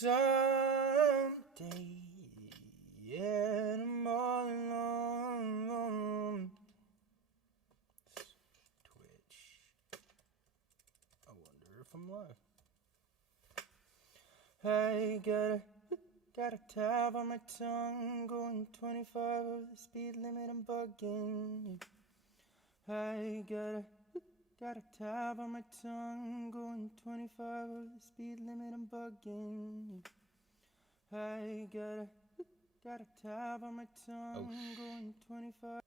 Someday, yeah, I'm all alone. Twitch. I wonder if I'm live. I got a tab on my tongue, going 25 over the speed limit, I'm bugging. I got a tab on my tongue, going 25 over the speed limit, I'm bugging. I got a tab on my tongue, going 25.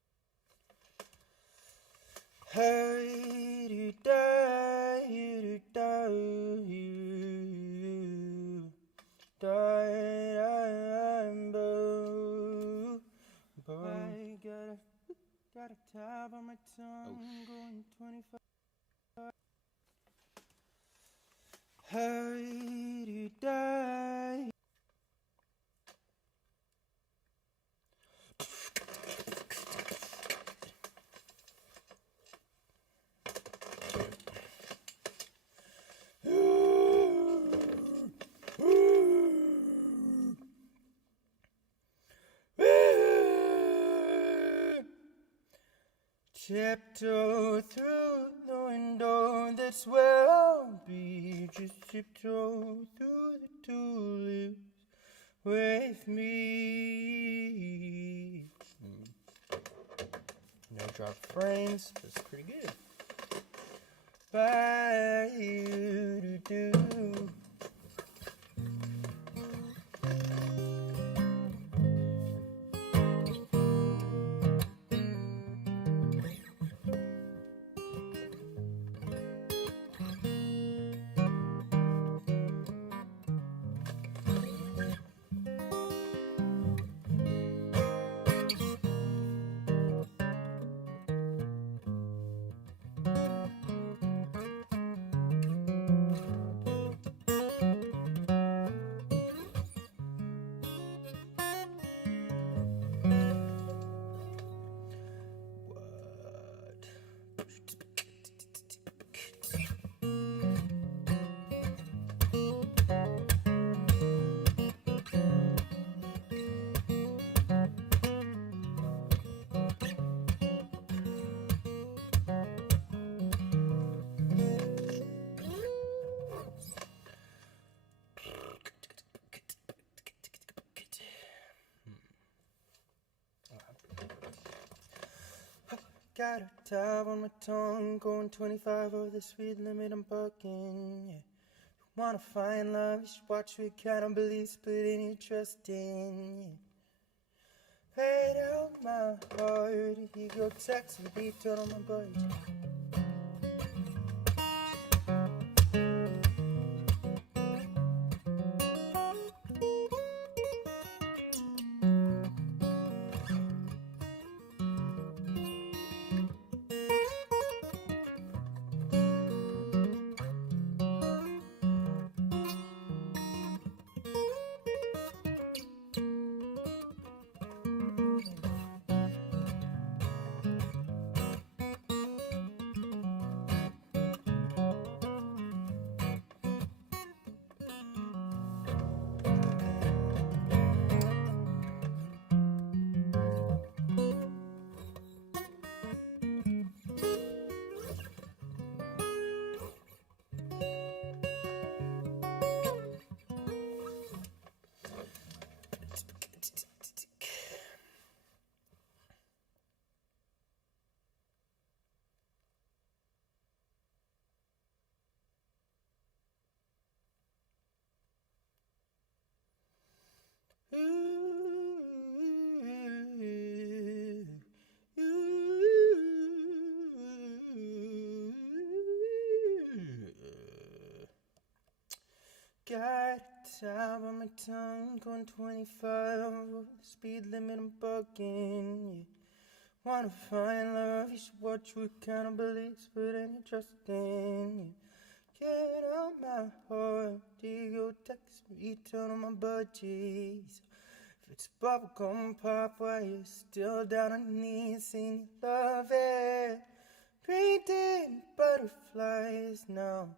Hey, do die, do die, I'm boo. I got a tab on my tongue, going 25. Hey, do die. Tiptoe through the window, that's where I'll be. Just tiptoe through the tulips with me. No drop frames, but it's pretty good. Bye, do. Got a tab on my tongue, going 25 over the speed limit, I'm bugging, yeah. Wanna find love, you should watch what kind of beliefs put any trust in, yeah. Paid out my heart, he go text me, he turn on my budget. Got a tab on my tongue, going 25 over the speed limit, I'm bugging, yeah. Wanna find love, you should watch what kind of beliefs put any trust in, yeah. Get on my heart, go text me, turn on my budgies. If it's bubblegum pop, why you still down on knees, saying you love it. Painting butterflies now.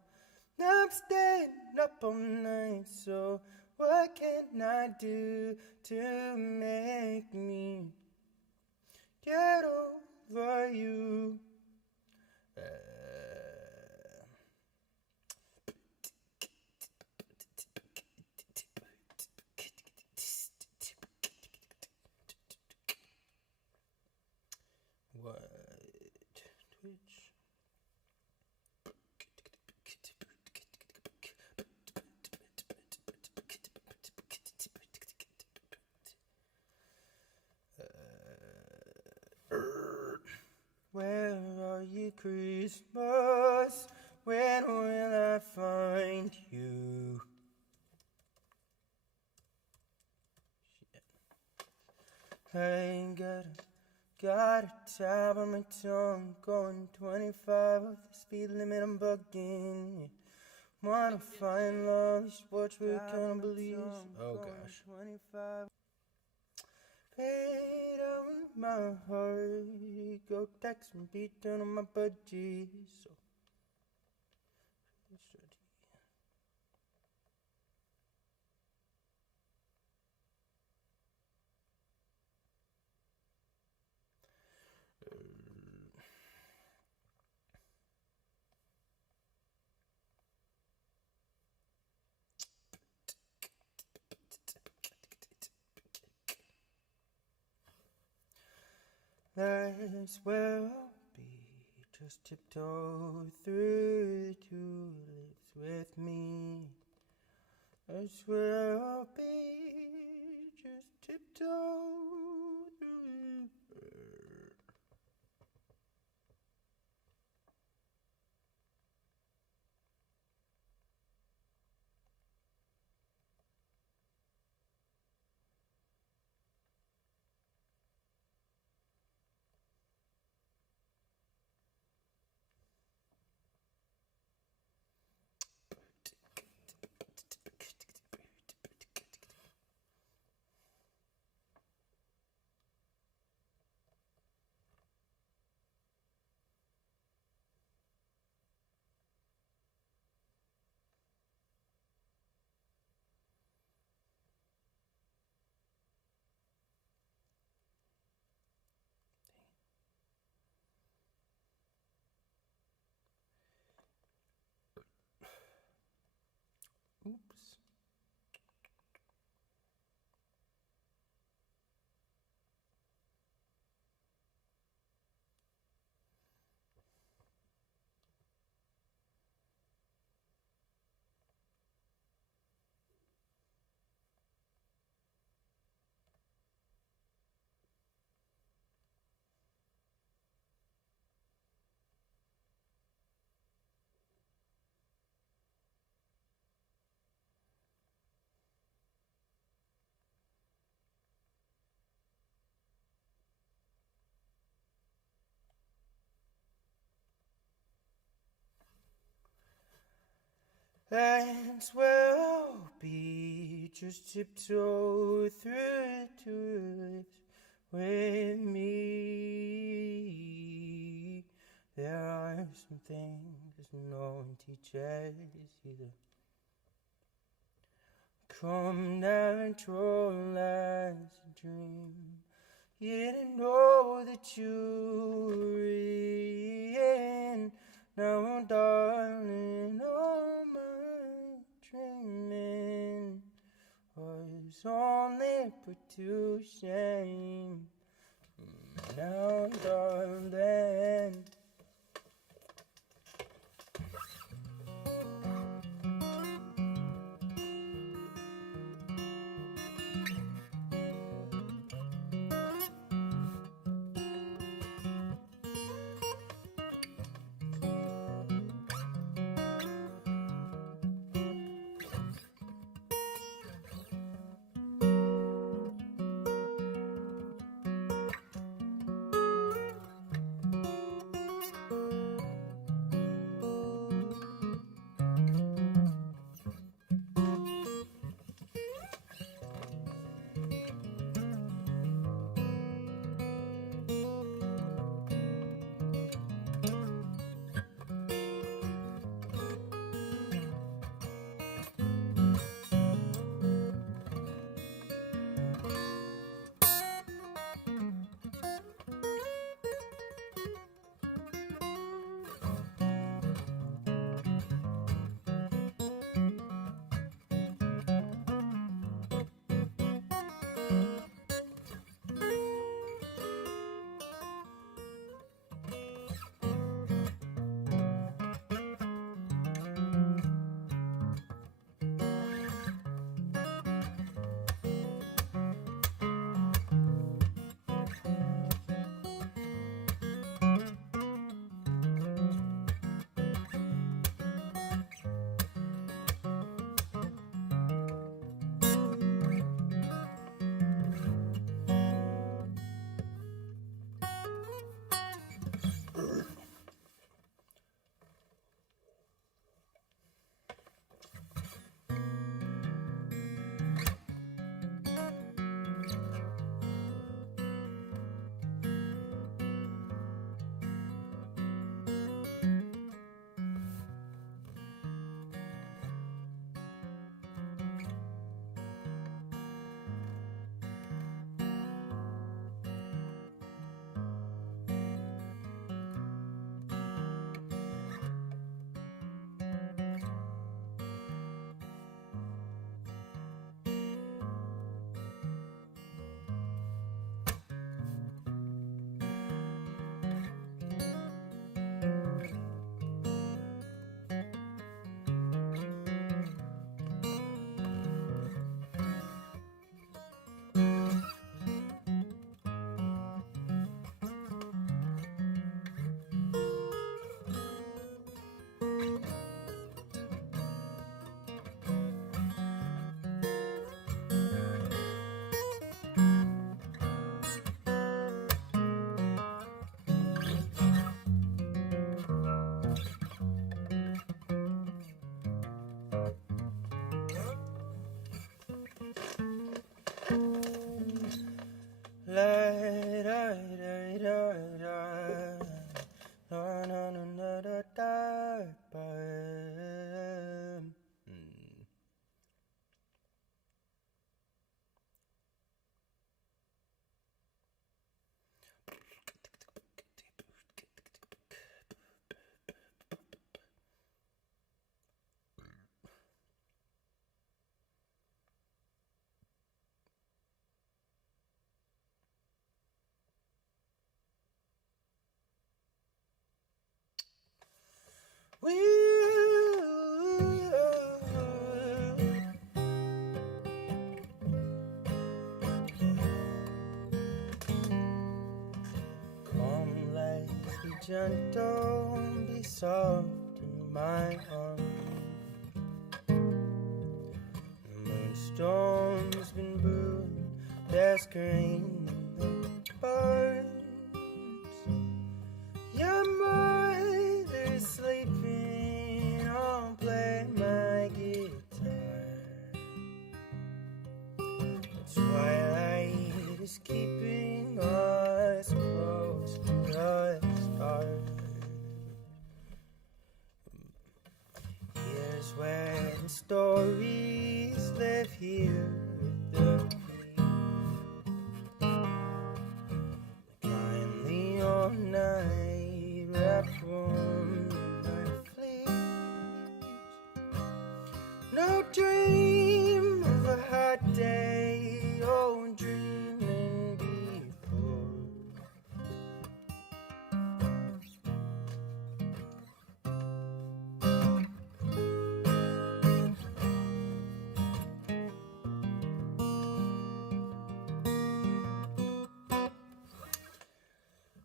Now I'm staying up all night, so What can I do to make me get over you? What? Twitch? Where are you, Christmas? When will I find you? Shit. I ain't got a tab on my tongue, going 25 with the speed limit, I'm bugging. Yeah. Wanna find love, just watch what kind of beliefs. Oh gosh. 25. Fade out with my heart, go text and beat down on my budgies. So, that's where I'll be, just tiptoe through the tulips with me. That's where I'll be, just tiptoe through the... Oops. That's where I'll be, just tiptoe through the tulips with me. There are some things no one teaches you to come natural as a dream. You didn't know that you were in. Now, darling, all my dreaming was only put to shame. Now, darling. Come, let's be gentle, be soft in my arms. The moonstorm's been brewing, there's green in the barns. Your mother's sleeping, I'll play my guitar. The twilight is keeping us close to the stars. Here's where the stories live here with the kindly all night wrapped warm in my fleece. No dream of a hot day, oh dreaming before.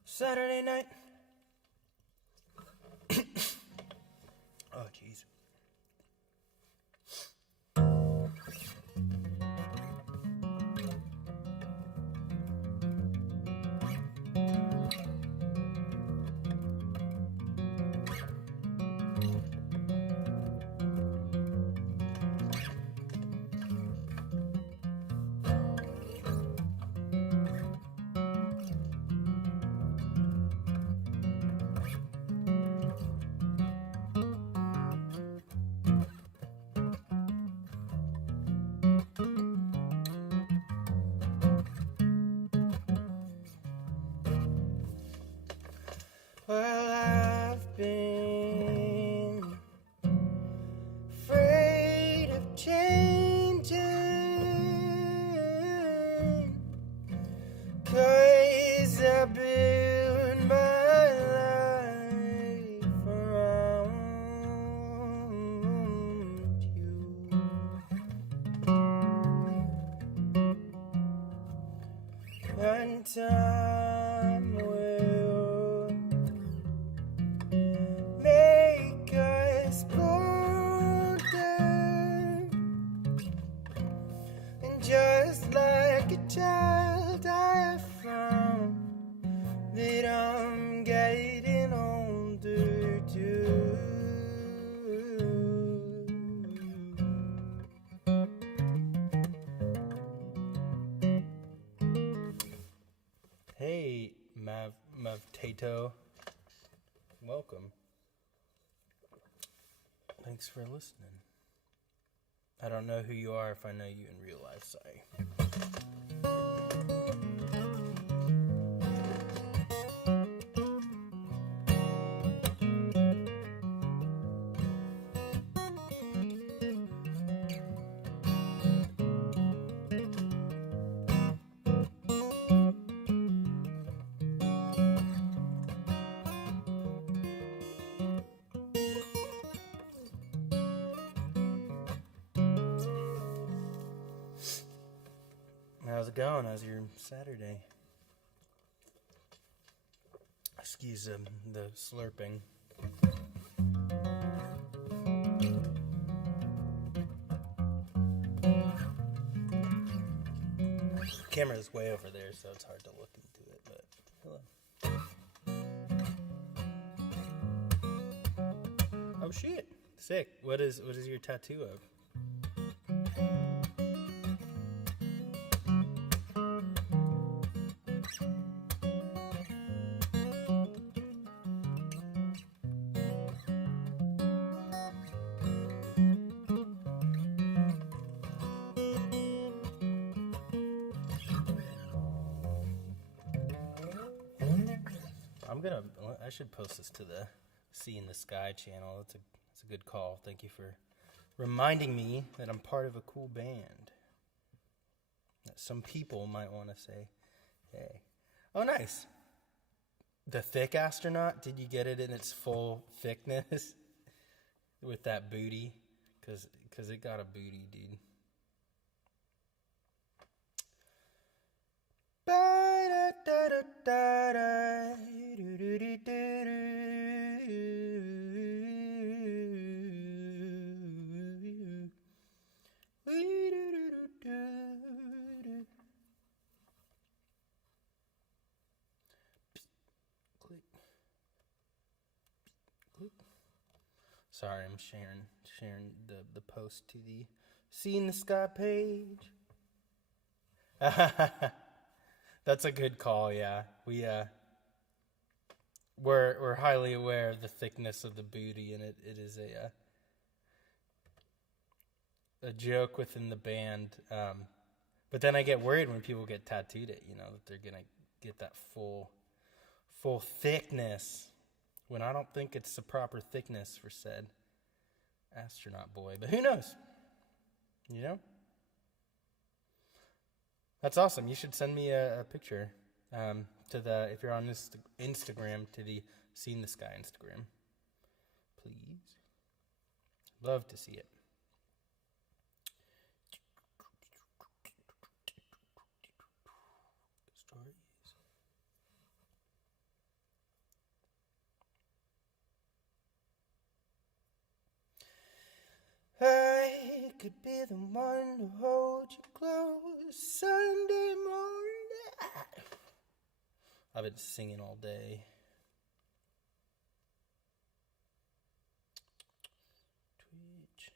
Saturday night. Oh, jeez. Well, I've been afraid of changing, 'cause I built my life around you. And time will make us bolder, and just like a child I found that I'm getting older too. Hey, Mav Tato, welcome. Thanks for listening. I don't know who you are. If I know you in real life, sorry. How's it going? How's your Saturday? Excuse the slurping. The camera's way over there, so it's hard to look into it, but hello. Oh shit. Sick. What is your tattoo of? I should post this to the Sea in the Sky channel. That's a good call. Thank you for reminding me that I'm part of a cool band. That some people might want to say, hey. Oh, nice. The Thick Astronaut, did you get it in its full thickness? with that booty, cause it got a booty, dude. Sorry, I'm sharing the post to the See in the Sky page. That's a good call, yeah. We're highly aware of the thickness of the booty, and it is a joke within the band. But then I get worried when people get tattooed it, that they're gonna get that full thickness, when I don't think it's the proper thickness for said astronaut boy. But who knows? That's awesome. You should send me a picture if you're on Instagram, to the See in the Sky Instagram, please. Love to see it. Stories. I could be the one to hold you close Sunday morning. I've been singing all day. Twitch.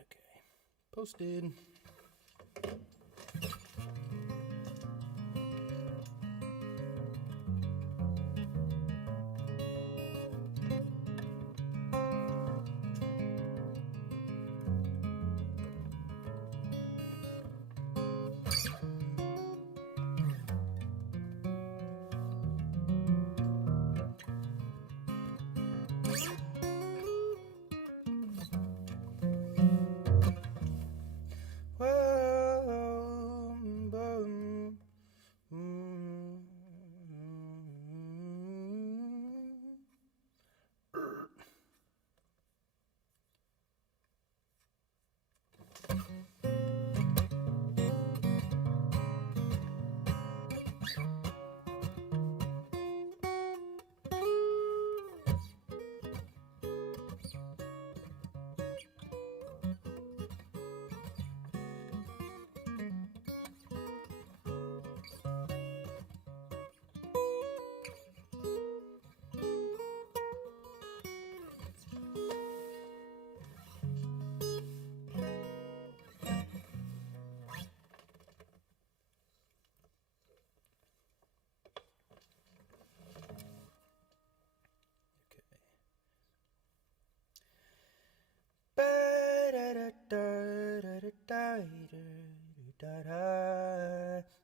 Okay. Posted.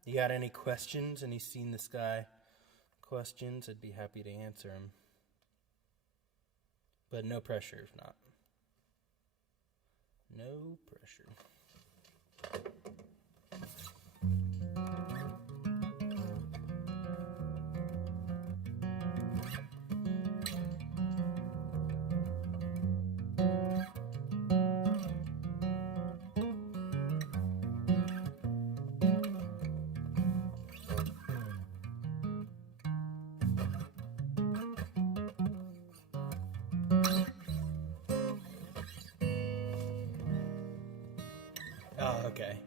You got any questions? Any See in the Sky questions? I'd be happy to answer them. But no pressure if not. No pressure. Oh, okay.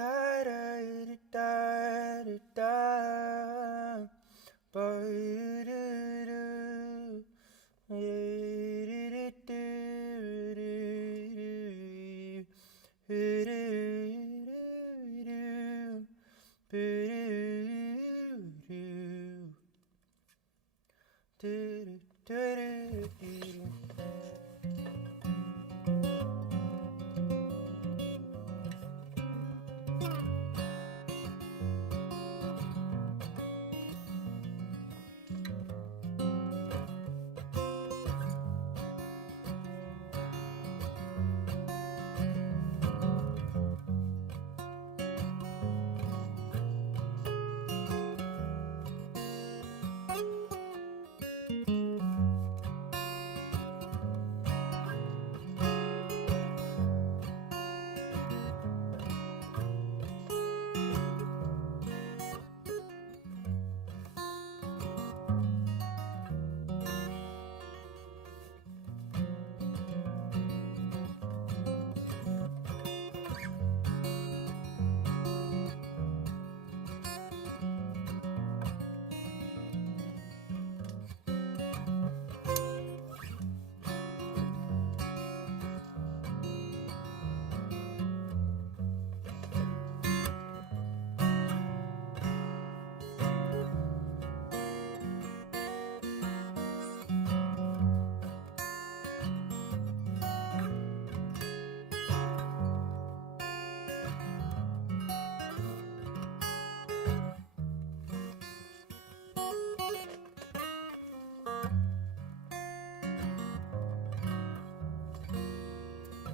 La da da da da. Ba do do. Do do do. Do do do.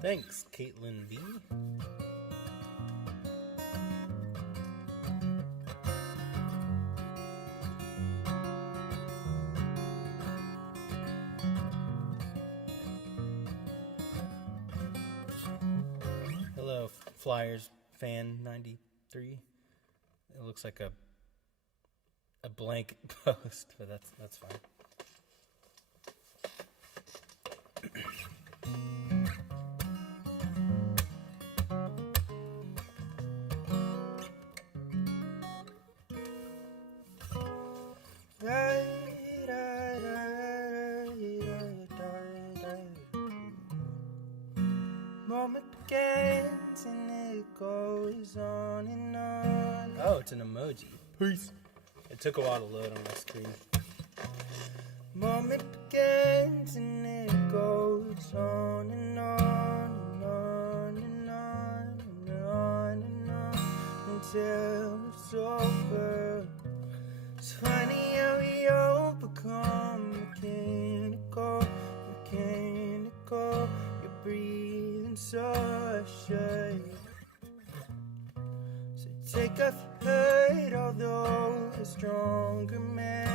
Thanks, Caitlin V. Hello, Flyers fan 93. It looks like a blank post, but that's fine. Moment begins and it goes on and on. Oh, it's an emoji. Peace. It took a while to load on my screen. Moment begins and it goes on and on and on and on and on and on until it's over. It's funny how we all become mechanical. You're breathing so ashamed. So take off your hurt, although a stronger man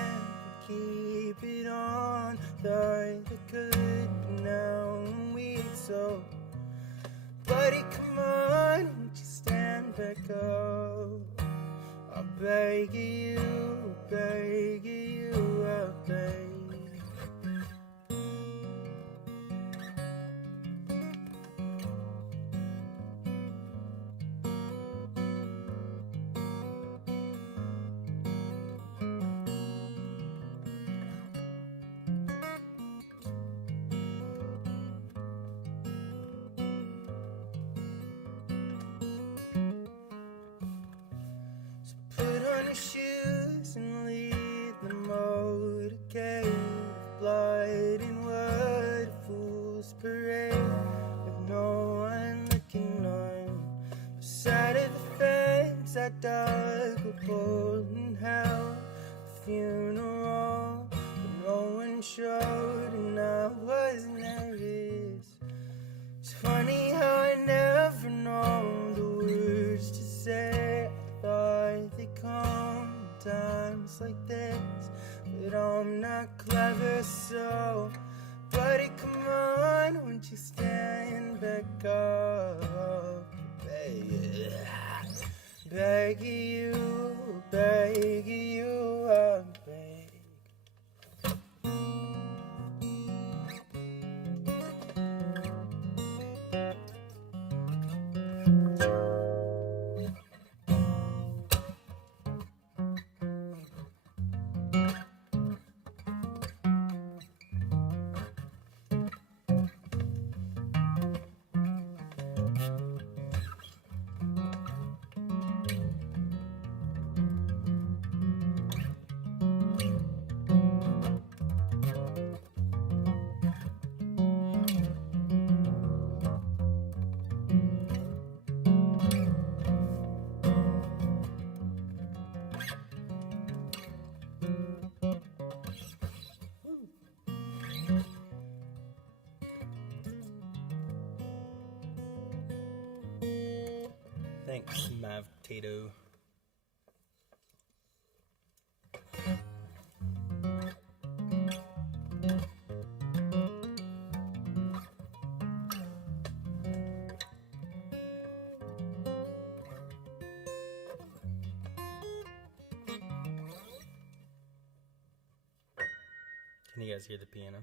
would keep it on. Thought I could, but now I'm weak, so buddy, come on, won't you stand back up? I'll beg you, I beg. Put on your shoes and leave the motorcade of blood and wood, a fool's parade with no one looking on. Beside of the fence I dug a hole and held a funeral, but no one showed and I was nervous. It's funny how I never know the words to say. They come times like this, but I'm not clever, so buddy, come on, won't you stand back up? Beg you, I beg. Thanks, Mav Tato. Can you guys hear the piano?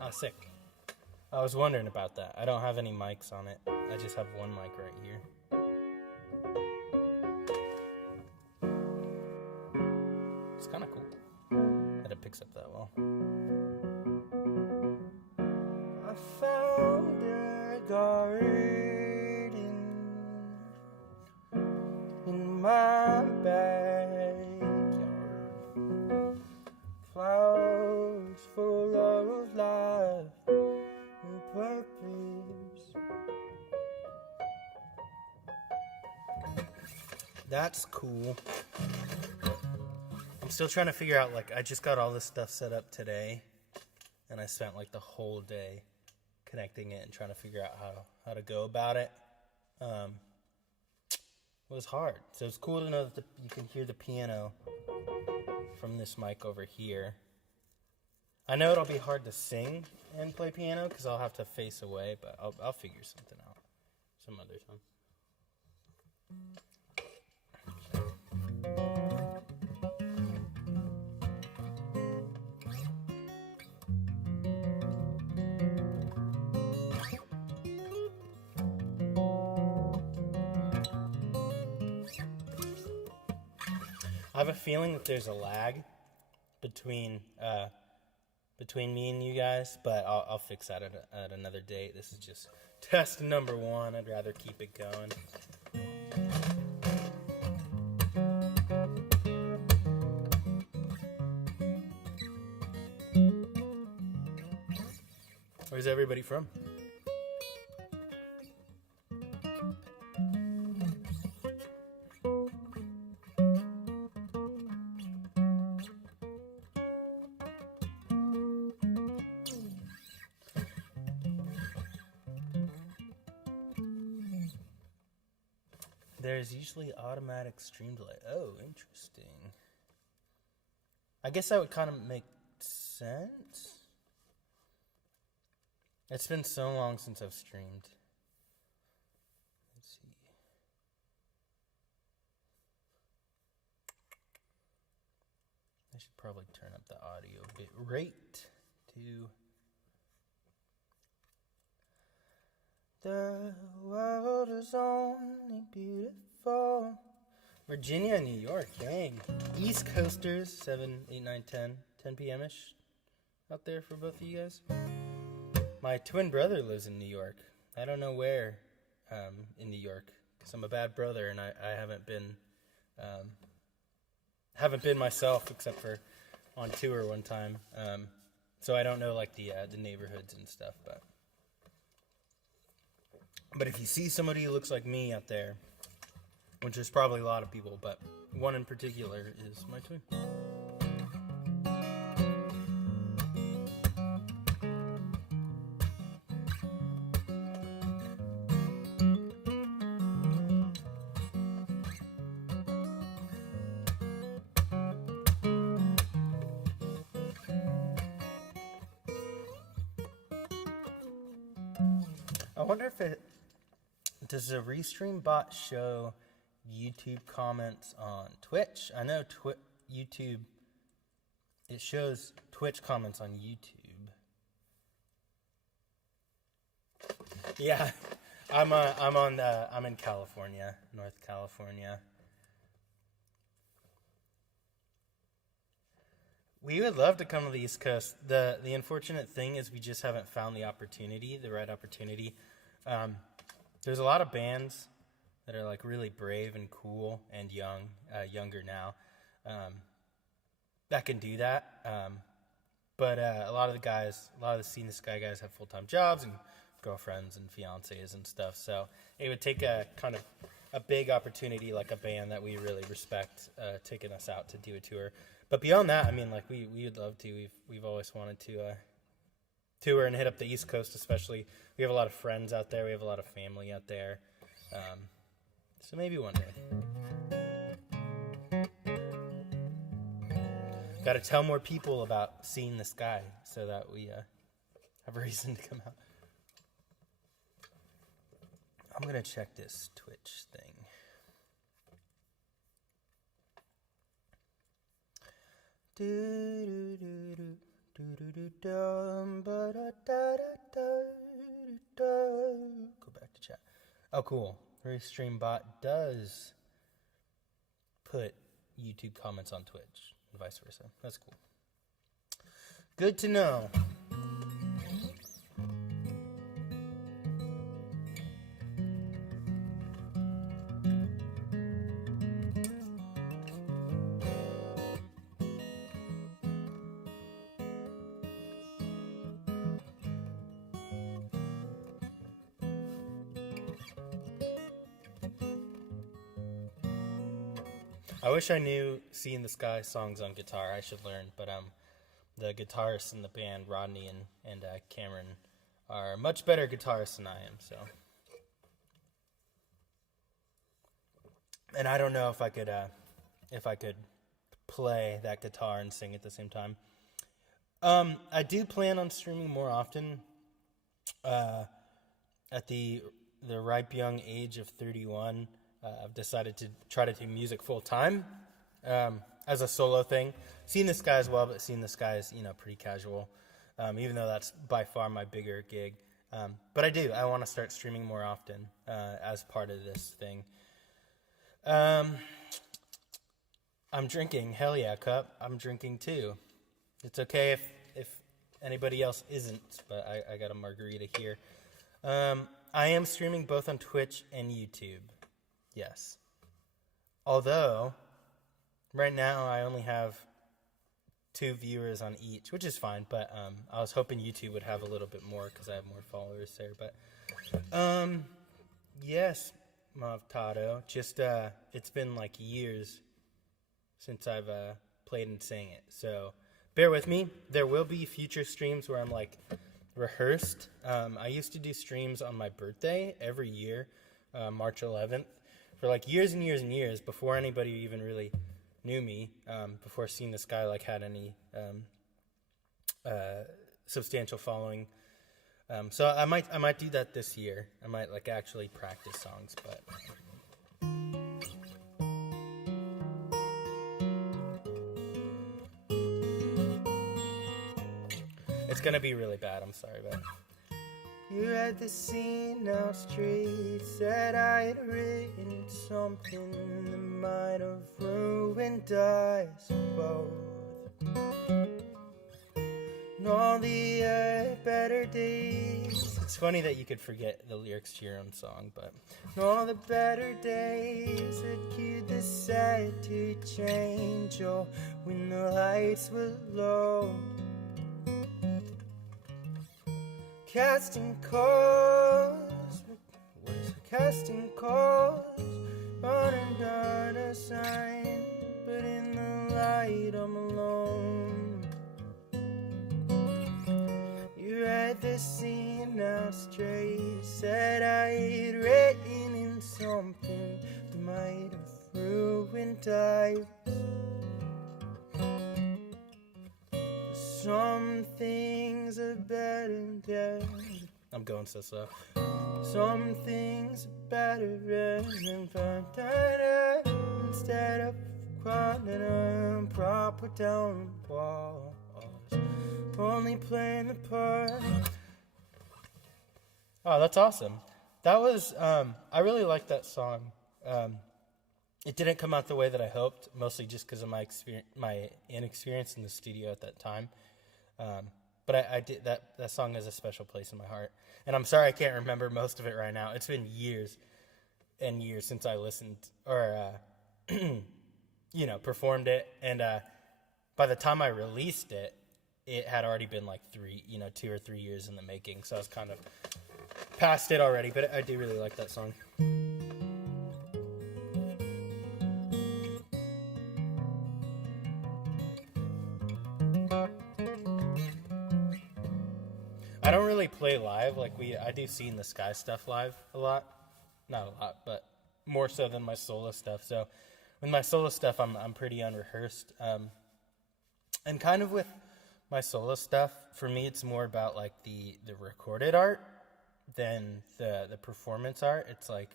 Oh, sick. I was wondering about that. I don't have any mics on it. I just have one mic right here. It's kind of cool that it picks up that well. I found a garden in my backyard. Flowers full of life and purpose. That's cool. I'm still trying to figure out, like, I just got all this stuff set up today, and I spent, like, the whole day connecting it and trying to figure out how to go about it. It was hard. So it's cool to know that you can hear the piano from this mic over here. I know it'll be hard to sing and play piano because I'll have to face away, but I'll figure something out some other time. I have a feeling that there's a lag between me and you guys, but I'll fix that at another date. This is just test number 1. I'd rather keep it going. Where's everybody from? There's usually automatic stream delay. Oh, interesting. I guess that would kind of make sense. It's been so long since I've streamed. Let's see. I should probably turn up the audio bit rate to... The world is only beautiful. Virginia, New York, dang. East Coasters, 7, 8, 9, 10 p.m.-ish out there for both of you guys. My twin brother lives in New York. I don't know where in New York because I'm a bad brother and I haven't been myself except for on tour one time. So I don't know like the neighborhoods and stuff, But if you see somebody who looks like me out there, which is probably a lot of people, but one in particular is my twin. I wonder if does the Restream bot show YouTube comments on Twitch? I know YouTube, it shows Twitch comments on YouTube. Yeah, I'm in California, North California. We would love to come to the East Coast. The unfortunate thing is we just haven't found the opportunity, the right opportunity. There's a lot of bands that are like really brave and cool and younger now, that can do that. But a lot of the Scene the Sky guys have full-time jobs and girlfriends and fiancés and stuff. So it would take a kind of a big opportunity, like a band that we really respect, taking us out to do a tour. But beyond that, I mean, like we would love to. We've always wanted to tour and hit up the East Coast, especially. We have a lot of friends out there. We have a lot of family out there. So maybe one day. Got to tell more people about Seeing the Sky so that we have a reason to come out. I'm going to check this Twitch thing. Go back to chat. Oh, cool. Restream bot does put YouTube comments on Twitch and vice versa. That's cool. Good to know. I wish I knew Seeing the Sky songs on guitar. I should learn, but the guitarists in the band, Rodney and Cameron, are much better guitarists than I am. So, and I don't know if I could play that guitar and sing at the same time. I do plan on streaming more often. At the ripe young age of 31. I've decided to try to do music full time as a solo thing. Seeing the Sky as well, but Seeing the Sky is pretty casual, even though that's by far my bigger gig. But I want to start streaming more often as part of this thing. I'm drinking. Hell yeah, Cup. I'm drinking too. It's okay if anybody else isn't, but I got a margarita here. I am streaming both on Twitch and YouTube. Yes. Although, right now I only have 2 viewers on each, which is fine, but I was hoping YouTube would have a little bit more because I have more followers there. But, yes, Mavtado, just, it's been like years since I've played and sang it. So, bear with me. There will be future streams where I'm like rehearsed. I used to do streams on my birthday every year, March 11th. For like years and years and years before anybody even really knew me, before Seeing the Sky like had any substantial following. So I might do that this year. I might like actually practice songs, but it's gonna be really bad. I'm sorry, but. You had the scene out straight, said I had written something that might have ruined us both. And all the better days. It's funny that you could forget the lyrics to your own song, but and all the better days that you decide to change, or when the lights were low. Casting calls, running down a sign, but in the light I'm alone. You read the scene out straight, said I had written in something that might have ruined us. Some things are better dead. I'm going so slow. Some things are better than instead of crying proper down walls. Only playing the part. Oh, that's awesome. That was I really like that song. it didn't come out the way that I hoped, mostly just because of my inexperience in the studio at that time. But I did that song has a special place in my heart. And I'm sorry I can't remember most of it right now. It's been years and years since I listened or, performed it. And by the time I released it, it had already been like 2 or 3 years in the making. So I was kind of past it already, but I do really like that song. I don't really play live. I do See in the Sky stuff live a lot. Not a lot, but more so than my solo stuff. So with my solo stuff, I'm pretty unrehearsed. And kind of with my solo stuff, for me, it's more about like the recorded art than the performance art. It's like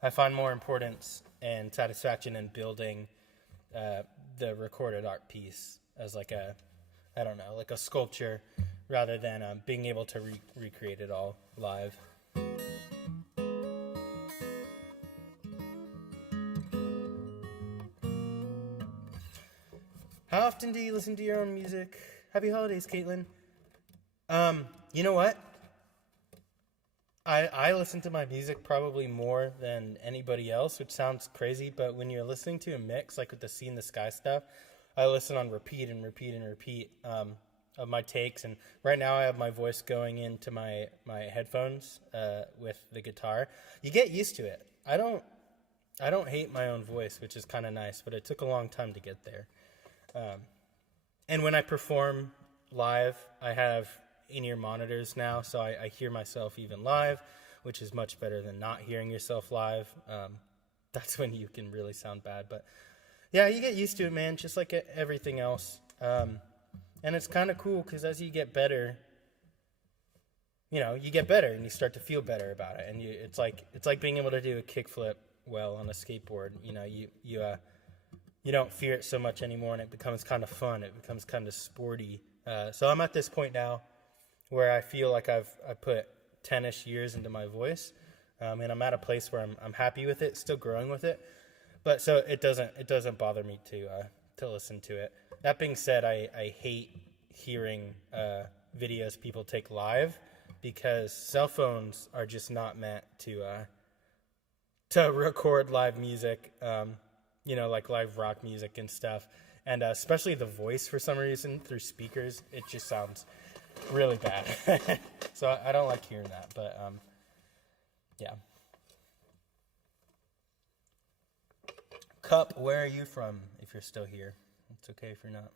I find more importance and satisfaction in building the recorded art piece as like a sculpture, rather than being able to recreate it all live. How often do you listen to your own music? Happy holidays, Caitlin. You know what? I listen to my music probably more than anybody else, which sounds crazy, but when you're listening to a mix, like with the See in the Sky stuff, I listen on repeat and repeat and repeat of my takes. And right now I have my voice going into my headphones with the guitar. You get used to it. I don't hate my own voice, which is kind of nice, but it took a long time to get there. And when I perform live, I have in-ear monitors now, so I hear myself even live, which is much better than not hearing yourself live. That's when you can really sound bad. But yeah, you get used to it, man, just like everything else. And it's kind of cool because as you get better, you get better and you start to feel better about it. And it's like being able to do a kickflip well on a skateboard. You don't fear it so much anymore, and it becomes kind of fun. It becomes kind of sporty. So I'm at this point now where I feel like I've put 10-ish years into my voice, and I'm at a place where I'm happy with it, still growing with it. But so it doesn't bother me to listen to it. That being said, I hate hearing videos people take live, because cell phones are just not meant to record live music. Like live rock music and stuff. And especially the voice, for some reason, through speakers, it just sounds really bad. So I don't like hearing that, but yeah. Cup, where are you from, if you're still here? It's okay if you're not.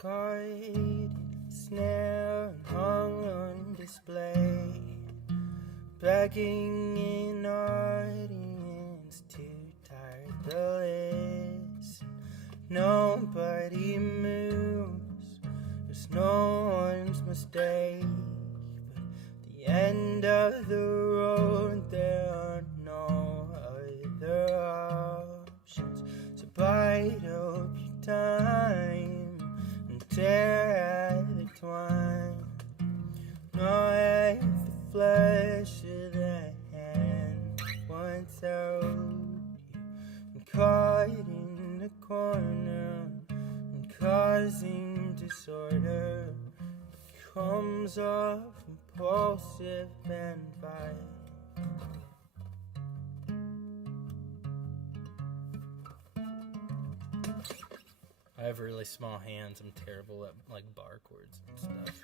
Caught in a snare and hung on display, begging in audience too tired to listen. Nobody moves, there's no one's mistake, but at the end of the road there are no other options. So bite up your time, tear at the twine, nor at the flesh of the hand once held you, and caught in the corner and causing disorder. It comes off impulsive and violent. I have really small hands. I'm terrible at like bar chords and stuff.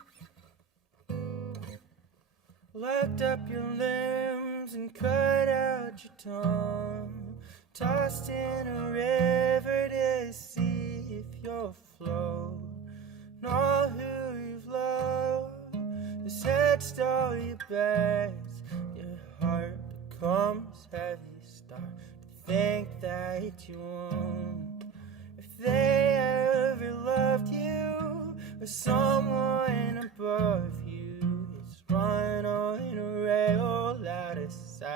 Locked up your limbs and cut out your tongue, tossed in a river to see if you'll float. Know who you've loved, the searched all your bags. Your heart becomes heavy, start to think that you won't. If they ever loved you, or someone above you, it's run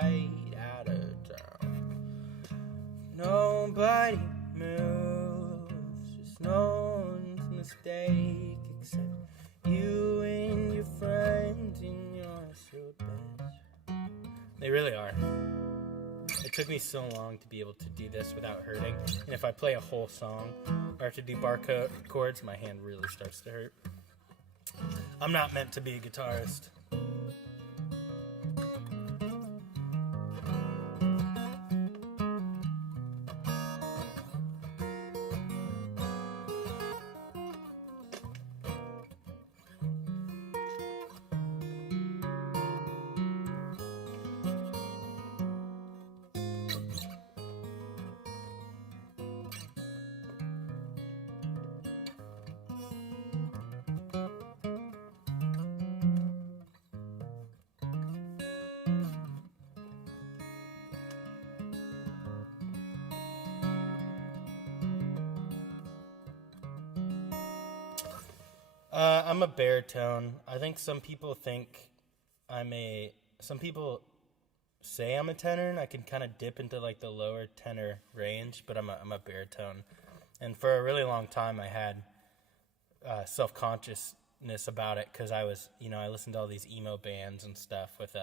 right out of town. Nobody moves, just no one's mistake except you and your friends in your best. They really are. It took me so long to be able to do this without hurting, and if I play a whole song or have to do bar chords, my hand really starts to hurt. I'm not meant to be a guitarist. I'm a baritone. I think some people some people say I'm a tenor, and I can kind of dip into like the lower tenor range, but I'm a baritone. And for a really long time, I had self-consciousness about it because I listened to all these emo bands and stuff with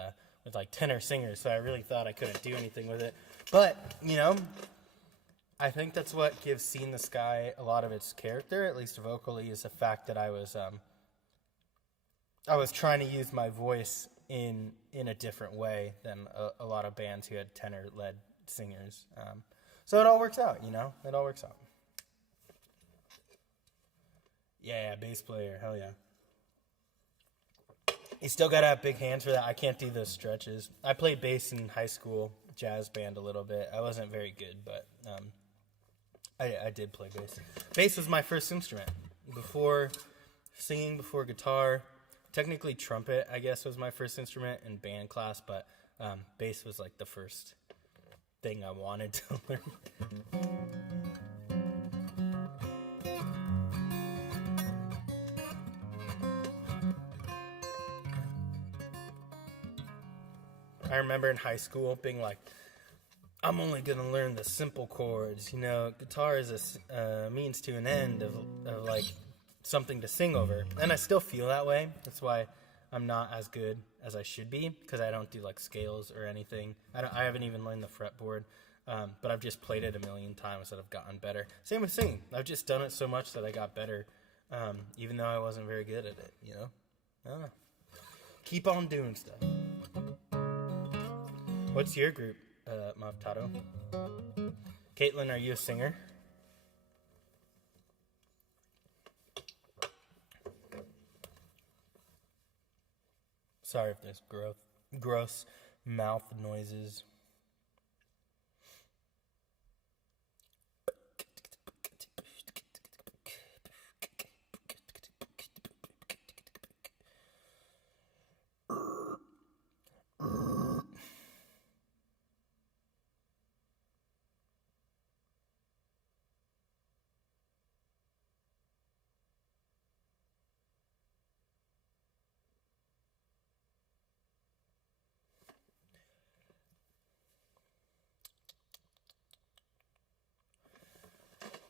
like tenor singers, so I really thought I couldn't do anything with it. But, I think that's what gives See in the Sky a lot of its character, at least vocally, is the fact that I was trying to use my voice in a different way than a lot of bands who had tenor-led singers. So it all works out, It all works out. Yeah, bass player, hell yeah. You still gotta have big hands for that. I can't do those stretches. I played bass in high school, jazz band a little bit. I wasn't very good, but I did play bass. Bass was my first instrument. Before singing, before guitar, technically trumpet, I guess, was my first instrument in band class, but bass was like the first thing I wanted to learn. I remember in high school being like, I'm only going to learn the simple chords. Guitar is a means to an end of like something to sing over. And I still feel that way. That's why I'm not as good as I should be, because I don't do like scales or anything. I haven't even learned the fretboard, but I've just played it a million times that I've gotten better. Same with singing. I've just done it so much that I got better, even though I wasn't very good at it, I don't know. Keep on doing stuff. What's your group, Mavtato? Caitlin, are you a singer? Sorry if there's gross mouth noises.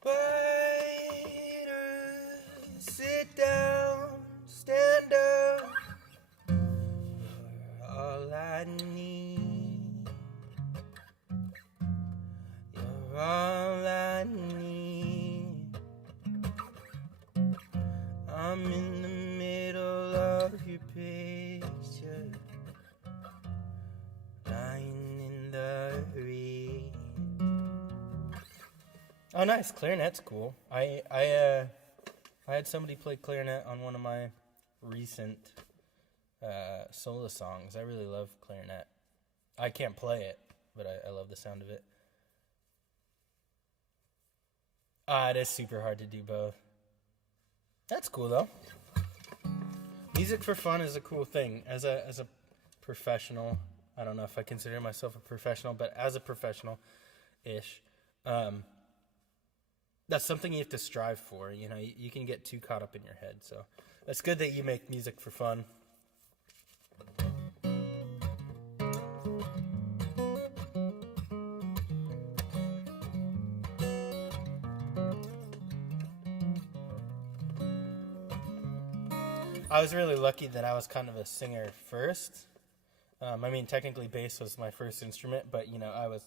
Waiter, sit down, stand up. You're all I need. You're all I need. I'm in the middle of your picture, lying in the rain. Oh, nice. Clarinet's cool. I had somebody play clarinet on one of my recent solo songs. I really love clarinet. I can't play it, but I love the sound of it. It is super hard to do both. That's cool, though. Music for fun is a cool thing. As a professional, I don't know if I consider myself a professional, but as a professional-ish, that's something you have to strive for. You can get too caught up in your head. So it's good that you make music for fun. I was really lucky that I was kind of a singer first. I mean, technically bass was my first instrument, but, you know, I was...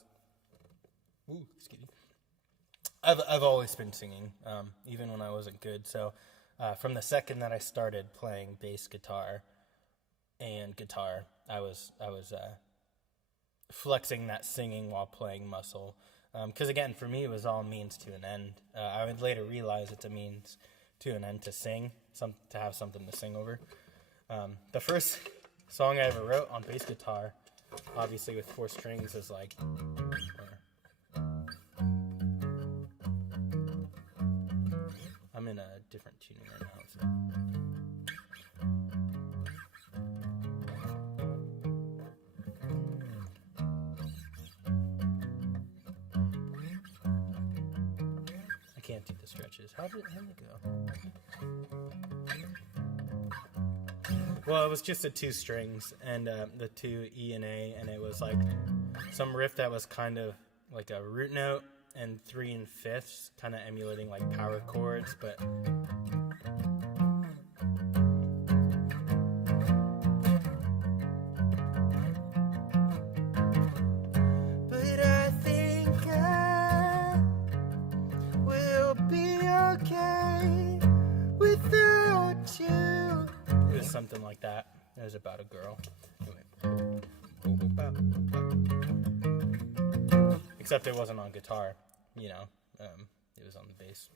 Ooh, excuse me. I've always been singing, even when I wasn't good. So from the second that I started playing bass guitar and guitar, I was flexing that singing while playing muscle. Because again, for me, it was all means to an end. I would later realize it's a means to an end to sing, to have something to sing over. The first song I ever wrote on bass guitar, obviously with 4 strings, is like... I'm in a different tuning right now. So. I can't do the stretches. How did it go? Well, it was just the 2 strings and the 2 E and A, and it was like some riff that was kind of like a root note and 3 5/5, kind of emulating like power chords, but I think I will be okay without you. It was something like that. It was about a girl. Anyway. Except it wasn't on guitar, you know, it was on the bass.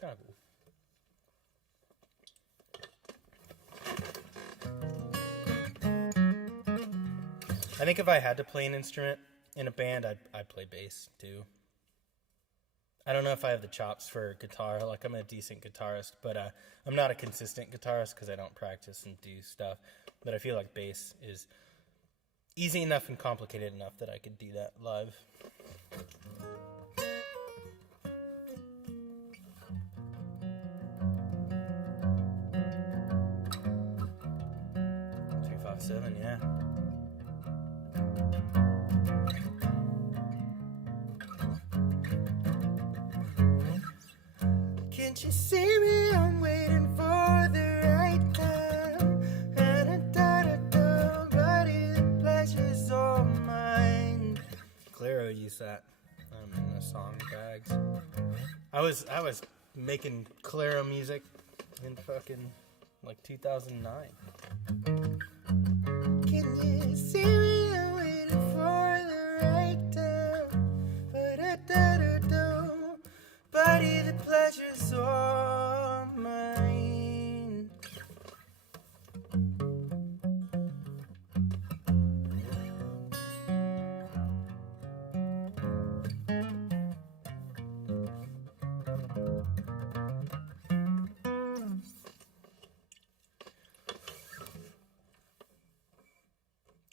Kind of cool. I think if I had to play an instrument in a band, I'd play bass too. I don't know if I have the chops for guitar. Like, I'm a decent guitarist, but I'm not a consistent guitarist because I don't practice and do stuff. But I feel like bass is easy enough and complicated enough that I could do that live. 357, yeah. Can't you see me? I'm waiting for the right time. Buddy, the pleasure's all mine. Claro used that in the song Bags. I was making Claro music in fucking like 2009. Can you see me? I'm waiting for the right time. Buddy, the pleasure's all mine.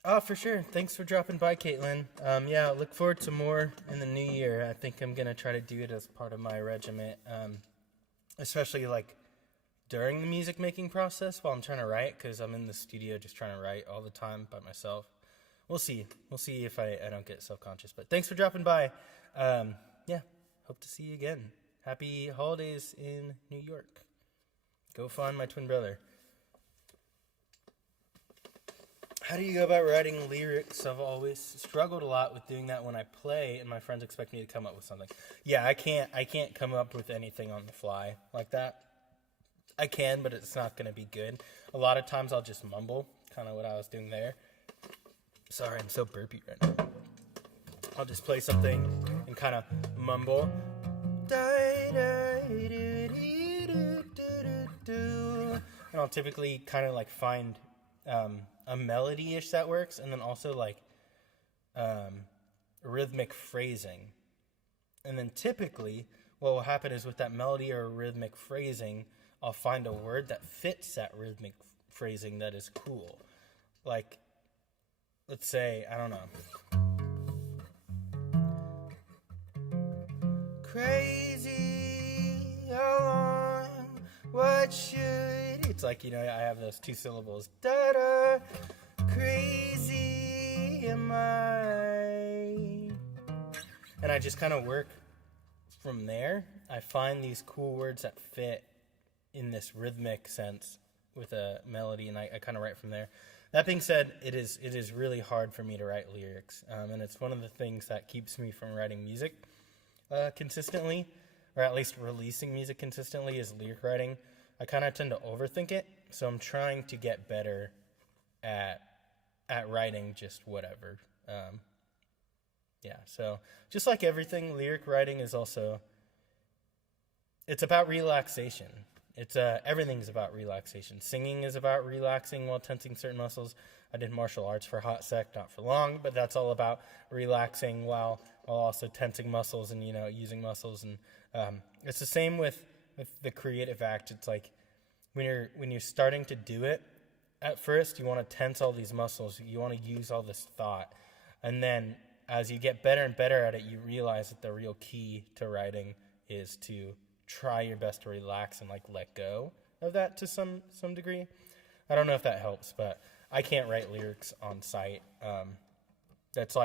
Oh, for sure. Thanks for dropping by, Caitlin. Yeah, look forward to more in the new year. I think I'm going to try to do it as part of my regiment, especially like during the music making process while I'm trying to write, because I'm in the studio just trying to write all the time by myself. We'll see. We'll see if I don't get self-conscious. But thanks for dropping by. Yeah, hope to see you again. Happy holidays in New York. Go find my twin brother. How do you go about writing lyrics? I've always struggled a lot with doing that when I play, and my friends expect me to come up with something. Yeah, I can't come up with anything on the fly like that. I can, but it's not going to be good. A lot of times I'll just mumble, kind of what I was doing there. Sorry, I'm so burpy right now. I'll just play something and kind of mumble. And I'll typically kind of like find a melody-ish that works, and then also like rhythmic phrasing. And then typically what will happen is with that melody or rhythmic phrasing, I'll find a word that fits that rhythmic phrasing that is cool. Like, let's say, I don't know. Crazy, how long, what should... It's like, you know, I have those 2 syllables. Da-da, crazy am I. And I just kind of work from there. I find these cool words that fit in this rhythmic sense, melody, and I kind of write from there. That being said, it is really hard for me to write lyrics, and it's one of the things that keeps me from writing music consistently, or at least releasing music consistently, is lyric writing. I kind of tend to overthink it, so I'm trying to get better at writing just whatever. So just like everything, lyric writing is also, it's about relaxation. Everything's about relaxation. Singing is about relaxing while tensing certain muscles. I did martial arts for a hot sec, not for long, but that's all about relaxing while also tensing muscles and, using muscles. And it's the same with the creative act. It's like when you're starting to do it, at first you want to tense all these muscles. You want to use all this thought. And then as you get better and better at it, you realize that the real key to writing is to try your best to relax and let go of that to some degree. I don't know if that helps, but I can't write lyrics on site. That's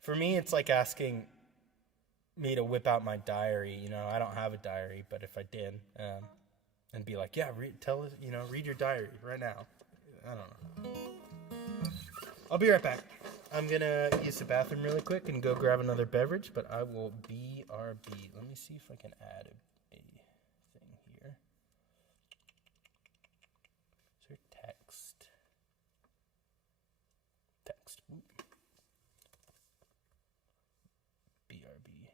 for me, it's like asking me to whip out my diary. I don't have a diary, but if I did, and be like, yeah, read your diary right now. I don't know. I'll be right back. I'm going to use the bathroom really quick and go grab another beverage, but I will BRB. Let me see if I can add a thing here. Is there text? Text. BRB.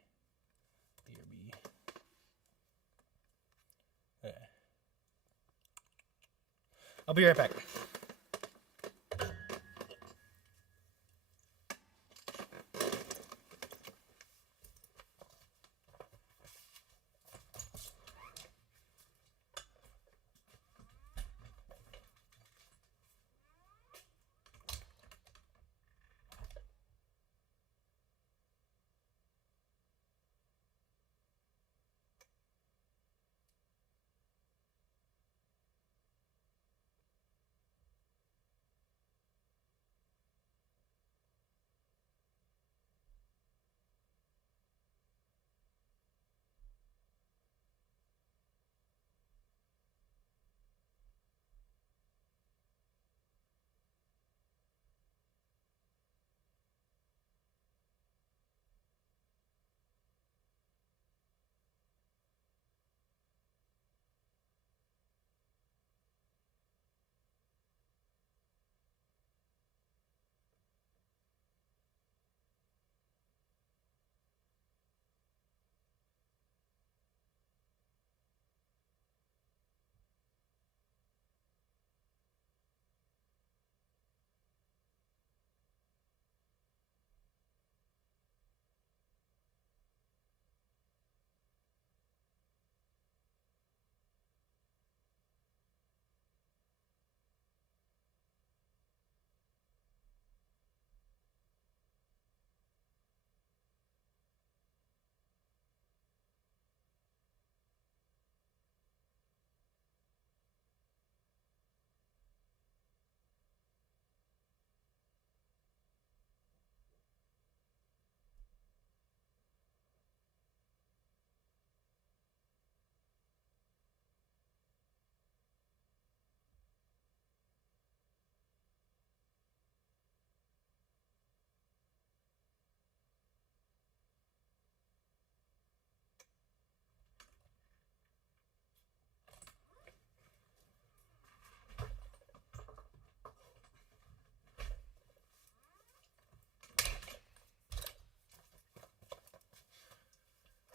Okay. I'll be right back.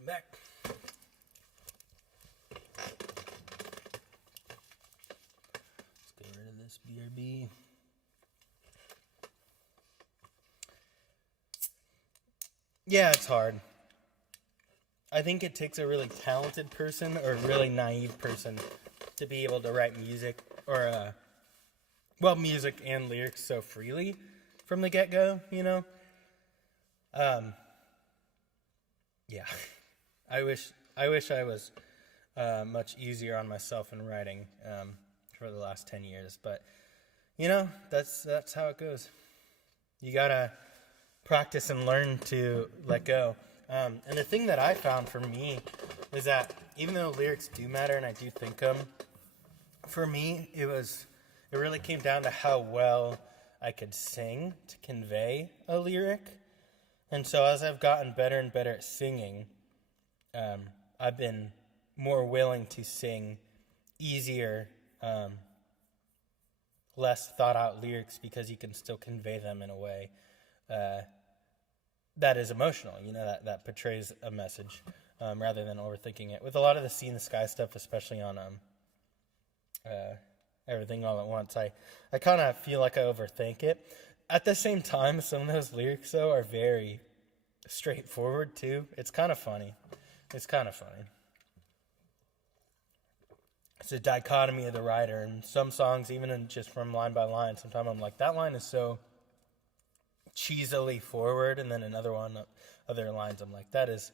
I'm back. Let's get rid of this BRB. Yeah, it's hard. I think it takes a really talented person or a really naive person to be able to write music or, music and lyrics so freely from the get-go, Yeah. I wish I was much easier on myself in writing for the last 10 years, but that's how it goes. You gotta practice and learn to let go. And the thing that I found for me is that even though lyrics do matter and I do think them, For me, it really came down to how well I could sing to convey a lyric. And so as I've gotten better and better at singing, I've been more willing to sing easier, less thought out lyrics because you can still convey them in a way that is emotional, that portrays a message rather than overthinking it. With a lot of the See in the Sky stuff, especially on Everything All at Once, I kind of feel like I overthink it. At the same time, some of those lyrics, though, are very straightforward, too. It's kind of funny. It's a dichotomy of the writer, and some songs, even just from line by line, sometimes I'm like, that line is so cheesily forward, and then other lines, I'm like, that is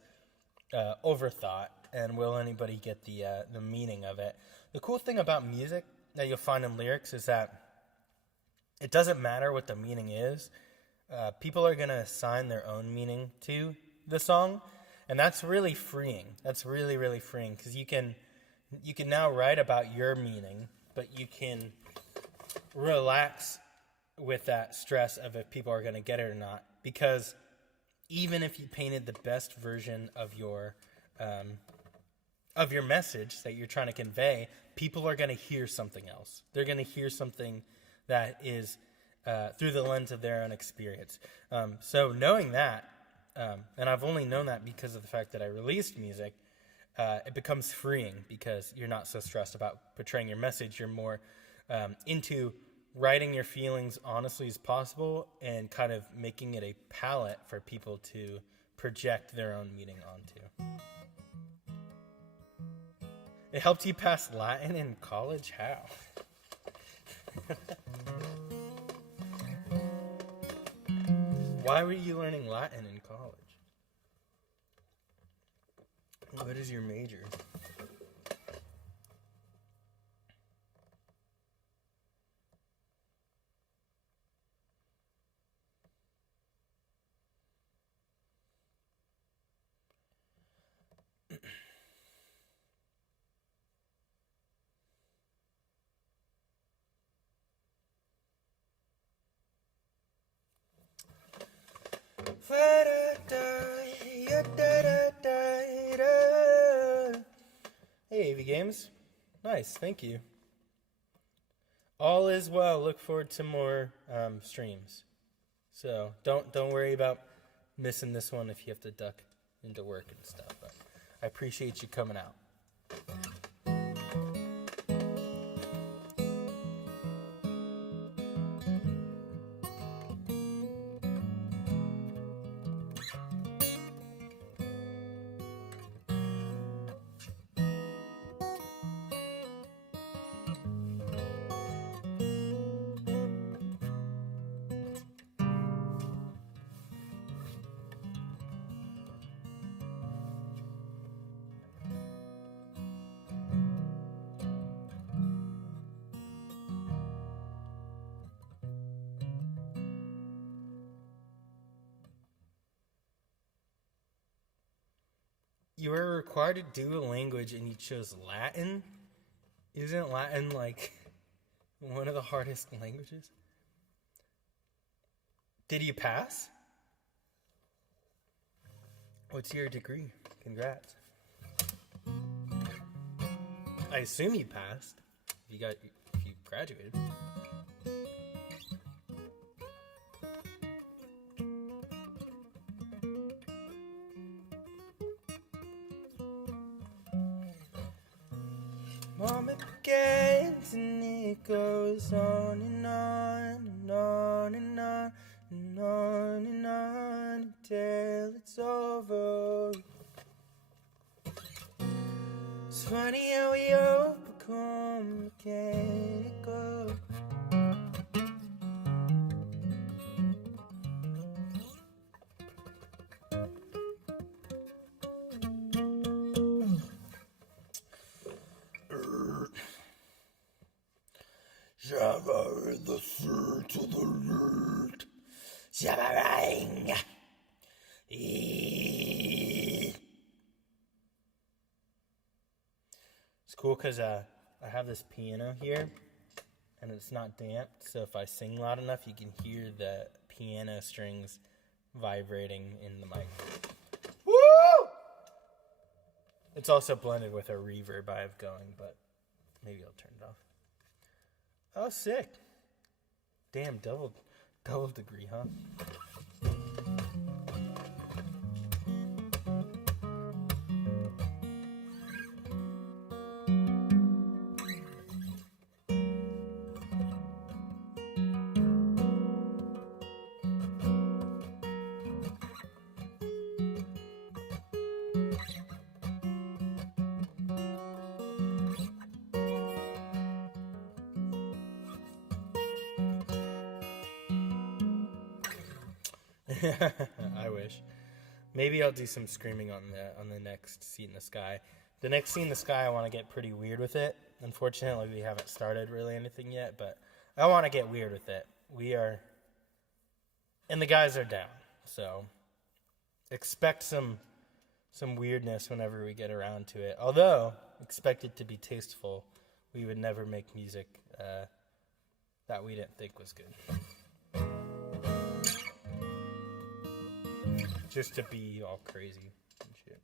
overthought, and will anybody get the meaning of it? The cool thing about music that you'll find in lyrics is that it doesn't matter what the meaning is. People are going to assign their own meaning to the song, and that's really freeing. That's really, really freeing, because you can now write about your meaning, but you can relax with that stress of if people are going to get it or not, because even if you painted the best version of your message that you're trying to convey, people are going to hear something else. They're going to hear something that is through the lens of their own experience. So knowing that, and I've only known that because of the fact that I released music, it becomes freeing because you're not so stressed about portraying your message. You're more into writing your feelings honestly as possible and kind of making it a palette for people to project their own meaning onto. It helped you pass Latin in college? How? Why were you learning Latin in college? What is your major? Hey, AV Games. Nice, thank you. All is well. Look forward to more streams. So don't worry about missing this one if you have to duck into work and stuff. But I appreciate you coming out. You were required to do a language and you chose Latin? Isn't Latin like one of the hardest languages? Did you pass? What's your degree? Congrats. I assume you passed. If you graduated. Mom, it begins and it goes on and on and on and on and on and on until it's over. It's funny how we all become mechanical. Java in the third to the root. Jabbering. It's cool because I have this piano here, and it's not damped, so if I sing loud enough, you can hear the piano strings vibrating in the mic. Woo! It's also blended with a reverb I have going, but maybe I'll turn it off. Oh, sick. Damn, double degree, huh? I wish. Maybe I'll do some screaming on the next Seat in the Sky. The next Seat in the Sky, I want to get pretty weird with it. Unfortunately, we haven't started really anything yet, but I want to get weird with it. We are, and the guys are down, so expect some weirdness whenever we get around to it. Although, expect it to be tasteful. We would never make music that we didn't think was good. Just to be all crazy and shit.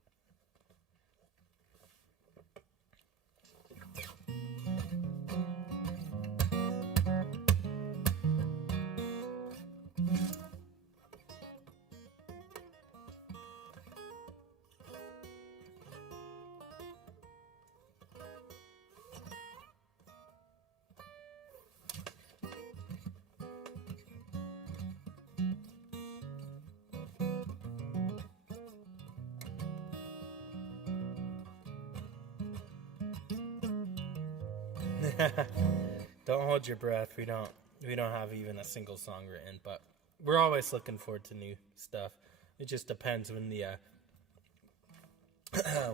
Don't hold your breath. We don't have even a single song written, but we're always looking forward to new stuff. It just depends when the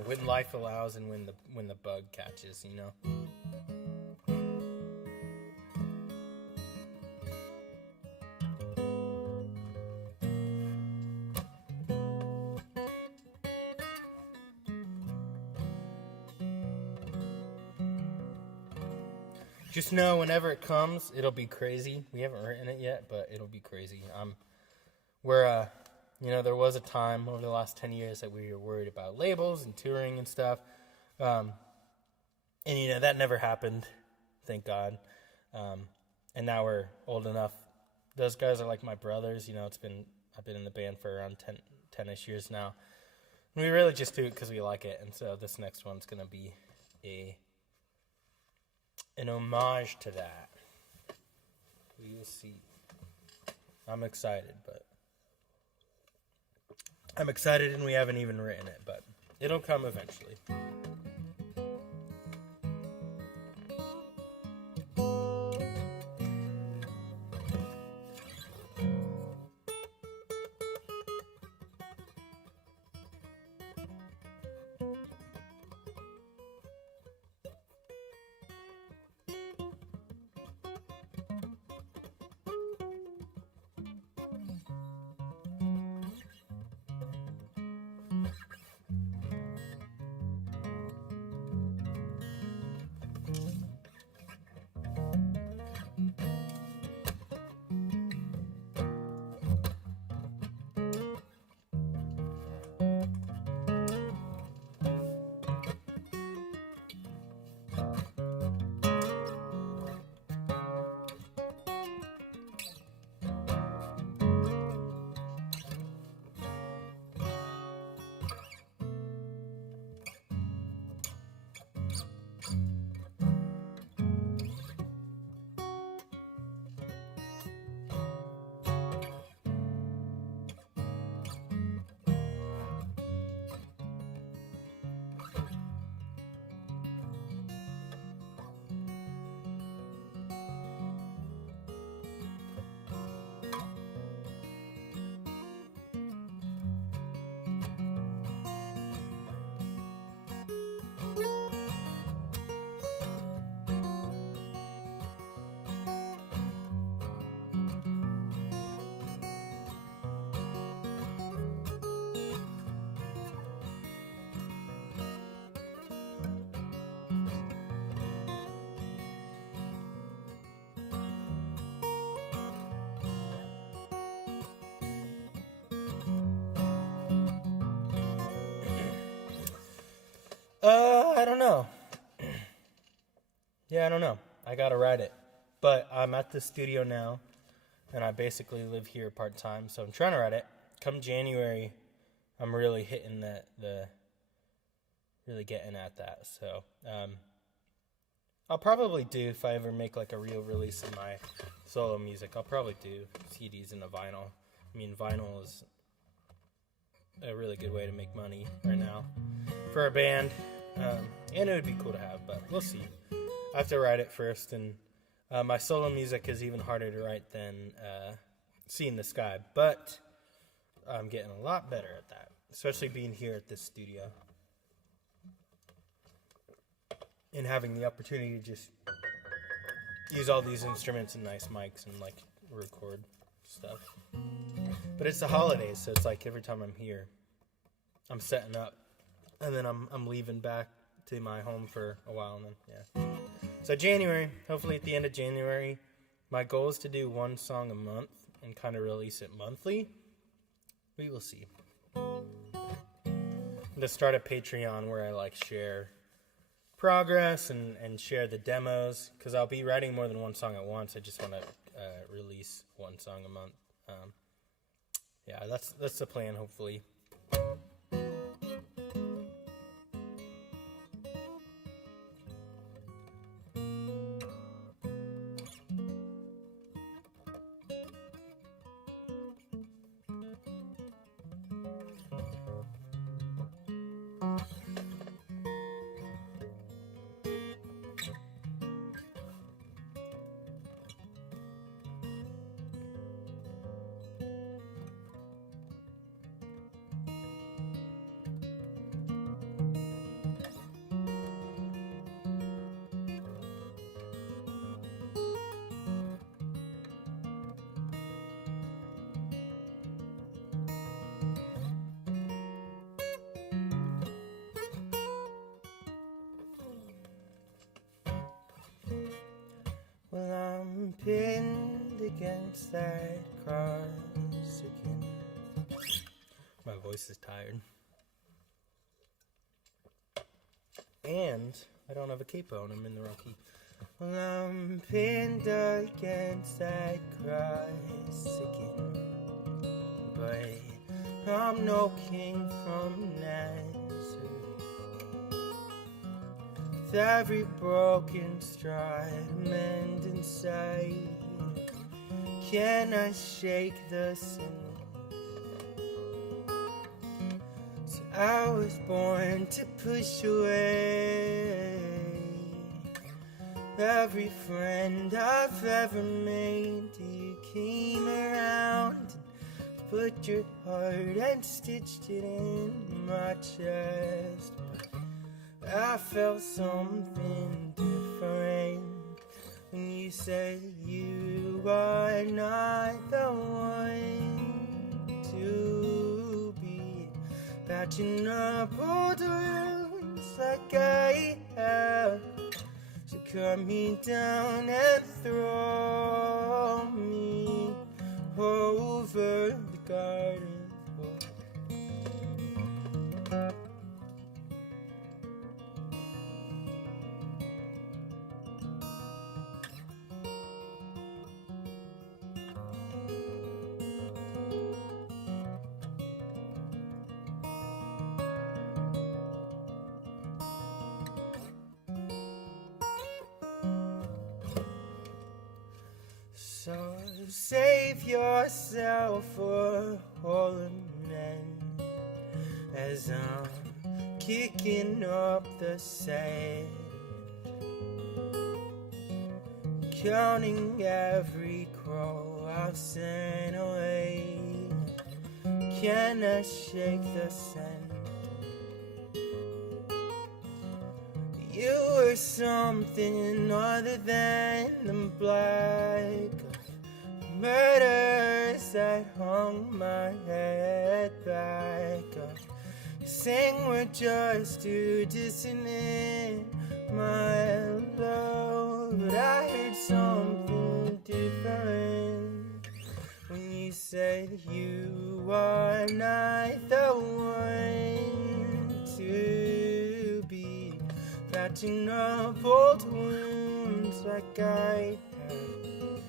when life allows and when the bug catches, you know. Just know whenever it comes, it'll be crazy. We haven't written it yet, but it'll be crazy. There was a time over the last 10 years that we were worried about labels and touring and stuff. And that never happened, thank God. And now we're old enough. Those guys are like my brothers. I've been in the band for around 10-ish years now. And we really just do it because we like it. And so this next one's going to be an homage to that. We will see. I'm excited and we haven't even written it, but it'll come eventually. I don't know. Yeah, I don't know. I gotta write it. But I'm at the studio now, and I basically live here part-time, so I'm trying to write it. Come January, I'm really hitting really getting at that. So, I'll probably do, if I ever make like a real release of my solo music, I'll probably do CDs and a vinyl. I mean, vinyl is a really good way to make money right now for a band, and it would be cool to have, but we'll see. I have to write it first, and my solo music is even harder to write than Seeing the Sky, but I'm getting a lot better at that, especially being here at this studio and having the opportunity to just use all these instruments and nice mics and like record stuff. But it's the holidays, so it's like every time I'm here, I'm setting up, and then I'm leaving back to my home for a while, and then yeah. So January, hopefully at the end of January, my goal is to do one song a month and kind of release it monthly. We will see. I'm gonna start a Patreon where I like share progress and share the demos, because I'll be writing more than one song at once. I just want to release one song a month. Yeah, that's the plan, hopefully. Well, I'm pinned against that cross again. My voice is tired. And I don't have a capo and I'm in the wrong key. Well, I'm pinned against that cross again. But I'm no king from Nazareth. With every broken stride mend inside, can I shake the sin? So I was born to push away every friend I've ever made. You came around and put your heart and stitched it in my chest. I felt something different when you said you are not the one to be patching up old wounds like I have. So cut me down and throw me over the garden wall. So save yourself for fallen men as I'm kicking up the sand, counting every crow I've sent away. Can I shake the sand? You were something other than the black murders that hung my head back. Saying we're just too dissonant, my love, but I heard something different when you said you are not the one to be patching up old wounds like I have.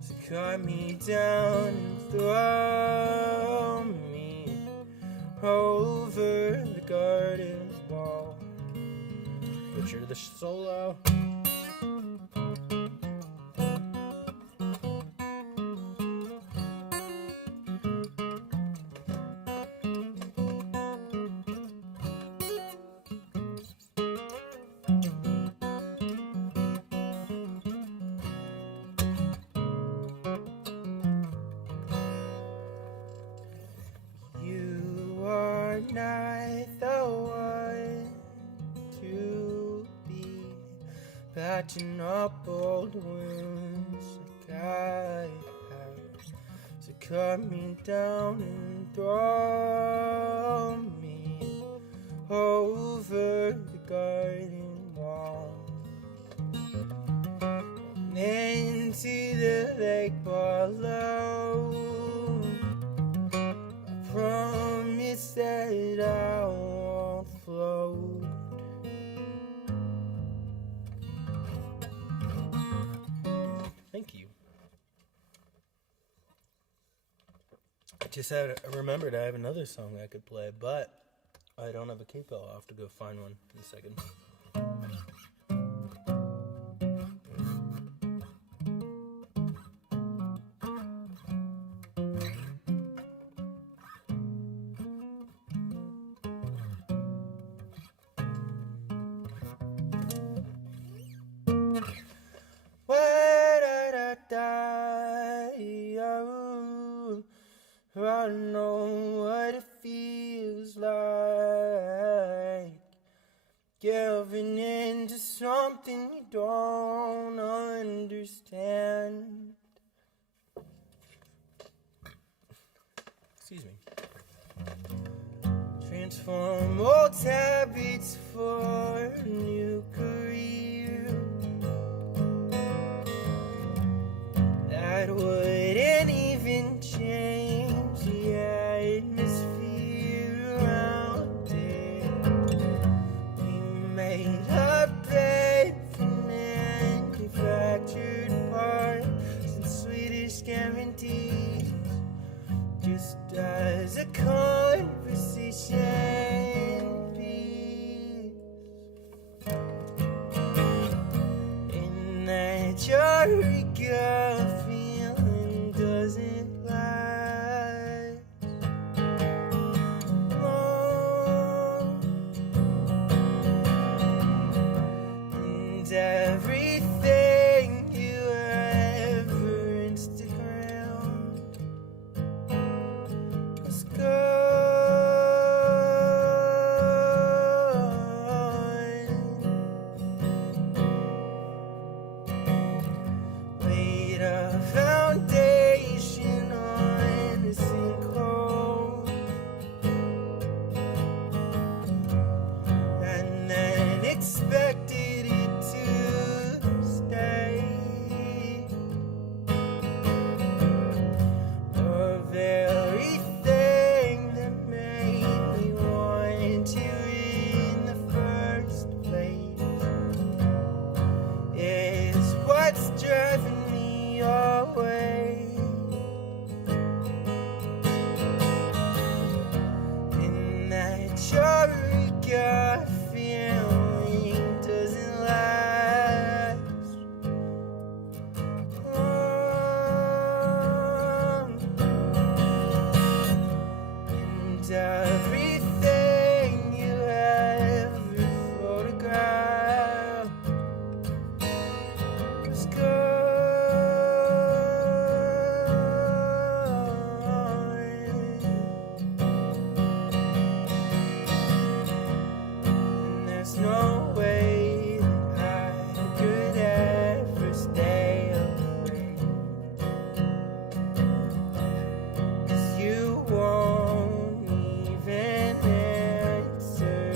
So cut me down and throw me over the garden wall. Butcher the solo. Not the one to be patching up old wounds like I have. So cut me down and throw me over the garden wall and into the lake below. Promise that I won't float. Thank you. I remembered I have another song I could play, but I don't have a capo. I'll have to go find one in a second. I know what it feels like, giving in to something you don't understand. Excuse me. Transform old habits for a new career that wouldn't even change the atmosphere around it. We made a bed from manufactured parts and Swedish guarantees, just as a conversation piece. In that eureka feeling doesn't last long, and everything you ever Instagram was gone. Laid a foundation on a sinkhole, and then expected it to stay. The very thing that made me want you in the first place is what's driving me away. And that eureka feeling doesn't last long, and everything you ever photographed was gone. And there's no way that I could ever stay away, 'cause you won't even answer.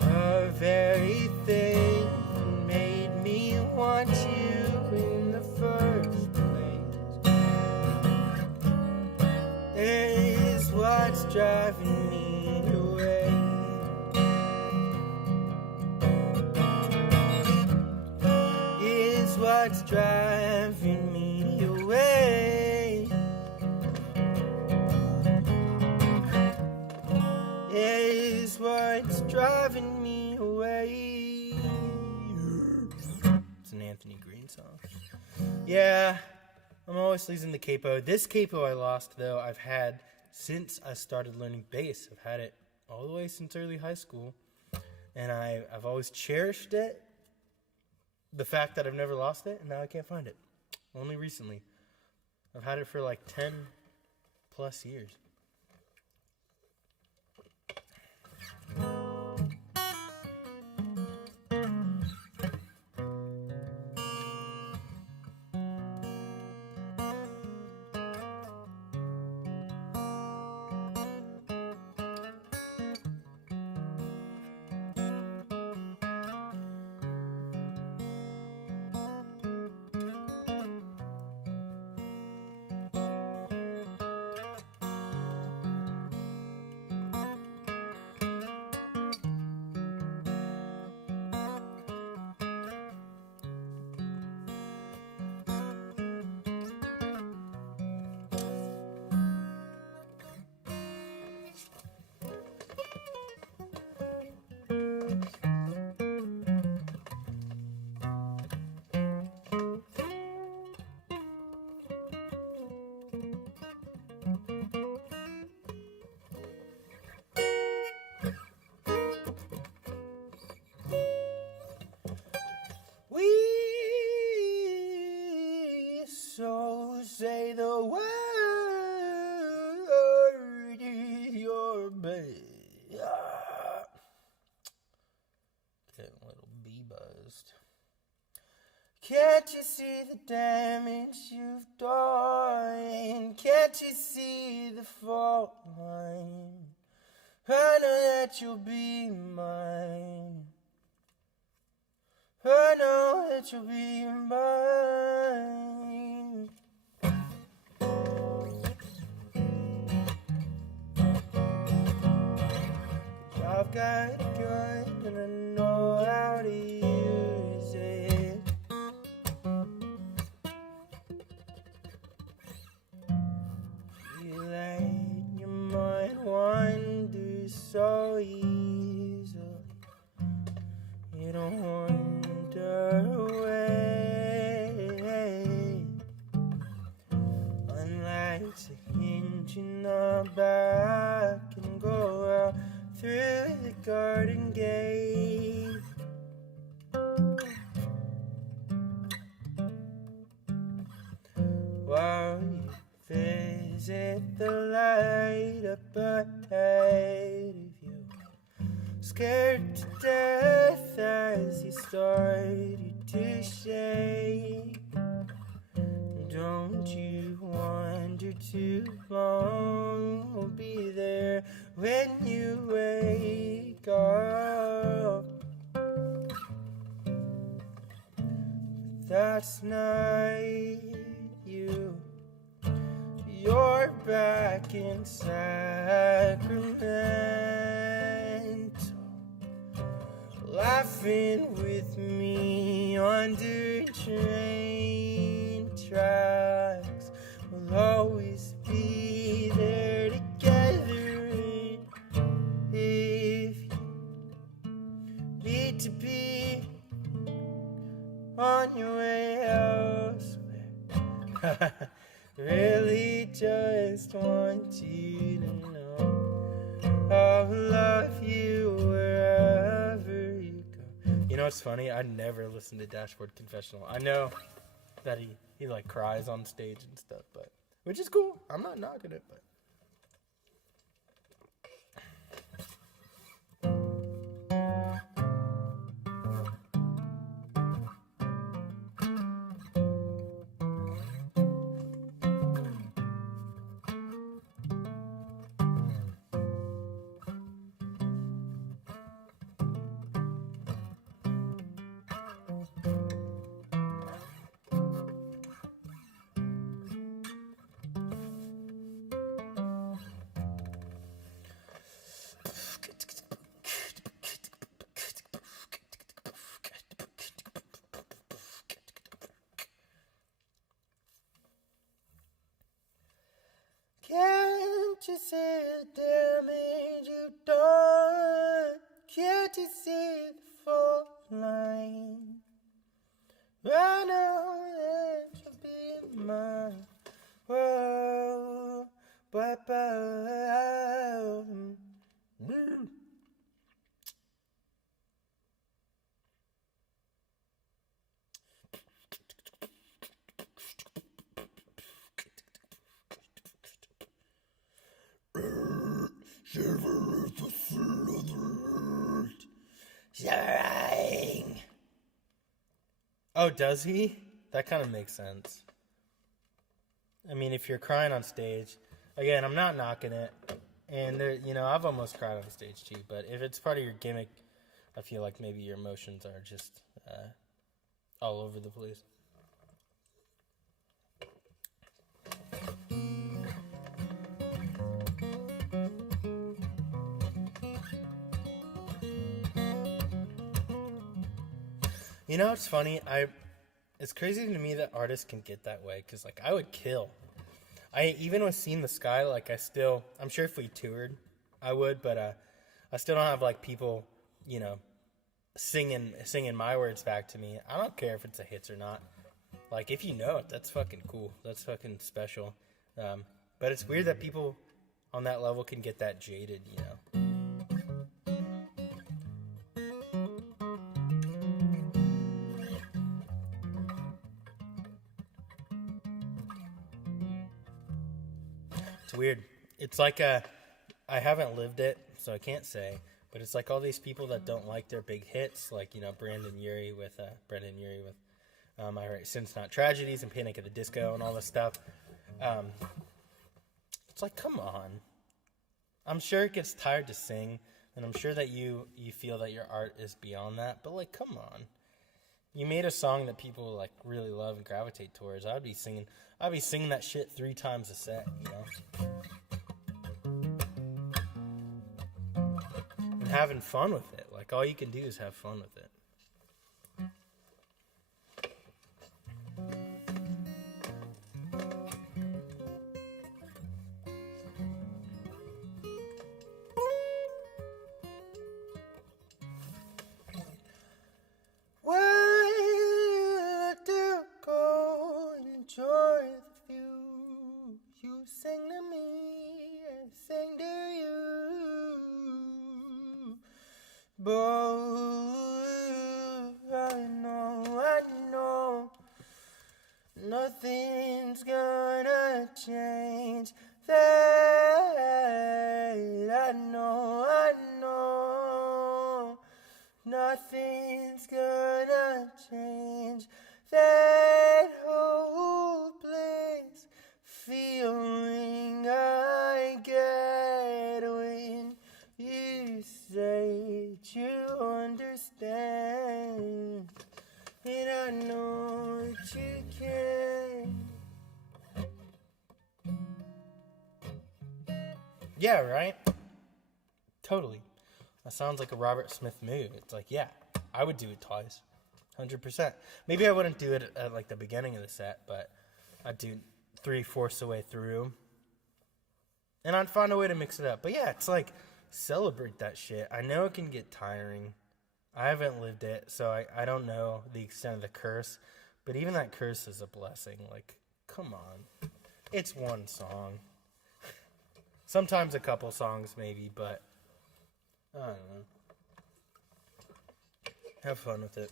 The very thing that made me want you in the first place is what's driving me away. what's driving me away. Is what's driving me away. It's an Anthony Green song. Yeah, I'm always losing the capo. This capo I lost, though, I've had since I started learning bass. I've had it all the way since early high school, and I've always cherished it. The fact that I've never lost it, and now I can't find it. Only recently. I've had it for like 10 plus years. So say the word, your baby. Getting a little bee buzzed. Can't you see the damage you've done? Can't you see the fault line? I know that you'll be mine. I know that you'll be mine. I've got a gun and I know how to use it. You let your mind wander so easily. You don't wander away. Unlike a hinge in the back and go out through the garden gate. While you visit the light up ahead of you, scared to death as you started to shake. Don't you wonder too long, we'll be there when you wake up. But that's not you. You're back in Sacramento, laughing with me under train tracks. We'll always be there together. If you need to be on your way elsewhere, really just want you to know I'll love you wherever you go. You know what's funny? I never listened to Dashboard Confessional. I know that he like cries on stage and stuff, but which is cool. I'm not knocking it, but wipe out. Shivering. Oh, does he? That kind of makes sense. I mean, if you're crying on stage, again, I'm not knocking it, and there, I've almost cried on stage too. But if it's part of your gimmick, I feel like maybe your emotions are just all over the place. It's funny. It's crazy to me that artists can get that way, because like I would kill. I even with Seeing the Sky, like I'm sure if we toured, I would, but I still don't have like people, singing my words back to me. I don't care if it's a hits or not. Like if you know it, that's fucking cool. That's fucking special. But it's weird that people on that level can get that jaded, It's weird. It's like I haven't lived it, so I can't say. But it's like all these people that don't like their big hits, like Brendan Urie with I heard Since Not Tragedies and Panic at the Disco and all this stuff. It's like, come on. I'm sure it gets tired to sing, and I'm sure that you feel that your art is beyond that. But like, come on. You made a song that people like really love and gravitate towards. I'd be singing that shit 3 times a set, And having fun with it. Like all you can do is have fun with it. Nothing's gonna change that. I know. Nothing's gonna change that hopeless feeling I get when you say you understand. And I know that you can. Yeah, right? Totally. That sounds like a Robert Smith move. It's like, yeah, I would do it twice. 100%. Maybe I wouldn't do it at like the beginning of the set, but I'd do 3/4 the way through. And I'd find a way to mix it up. But yeah, it's like, celebrate that shit. I know it can get tiring. I haven't lived it, so I don't know the extent of the curse. But even that curse is a blessing. Like, come on. It's one song. Sometimes a couple songs, maybe, but I don't know. Have fun with it.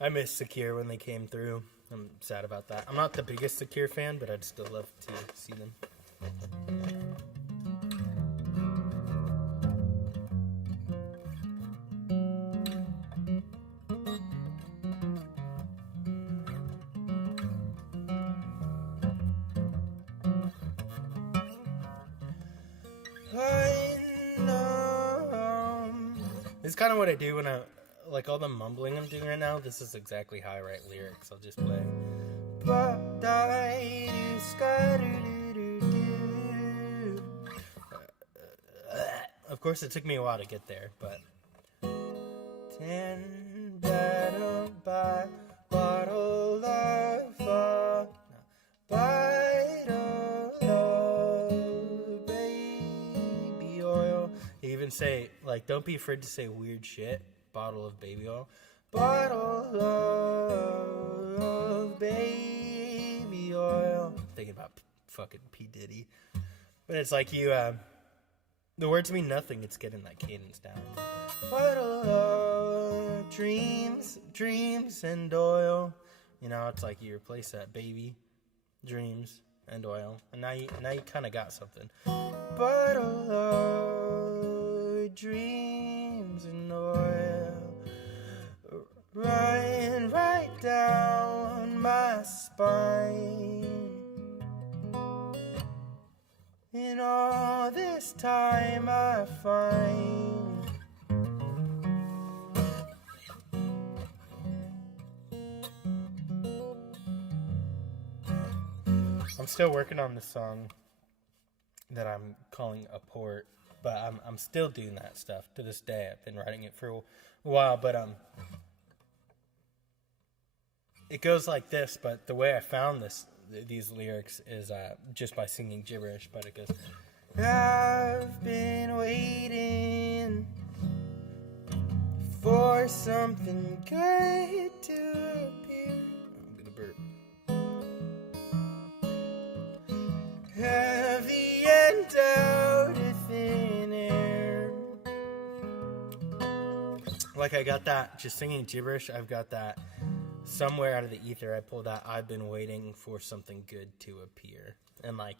I miss Secure when they came through. I'm sad about that. I'm not the biggest Secure fan, but I'd still love to see them. It's kind of what I do when like all the mumbling I'm doing right now. This is exactly how I write lyrics. I'll just play. Of course, it took me a while to get there, but. Ten better by bottle of baby oil. They even say, like, don't be afraid to say weird shit. Bottle of baby oil. Bottle of fucking P. Diddy. But it's like you, the words mean nothing. It's getting that cadence down. What a love, dreams, dreams and oil. You know, it's like you replace that baby, dreams and oil, and now you kind of got something. But a love, dreams and oil, running right down my spine. In all this time I find I'm still working on this song that I'm calling A Port, but I'm still doing that stuff to this day. I've been writing it for a while, but it goes like this. But the way I found these lyrics is just by singing gibberish. But it goes, I've been waiting for something good to appear. I'm gonna burp. Heavy and out of thin air. Like I got that, just singing gibberish, I've got that somewhere out of the ether. I pulled out, I've been waiting for something good to appear. And like,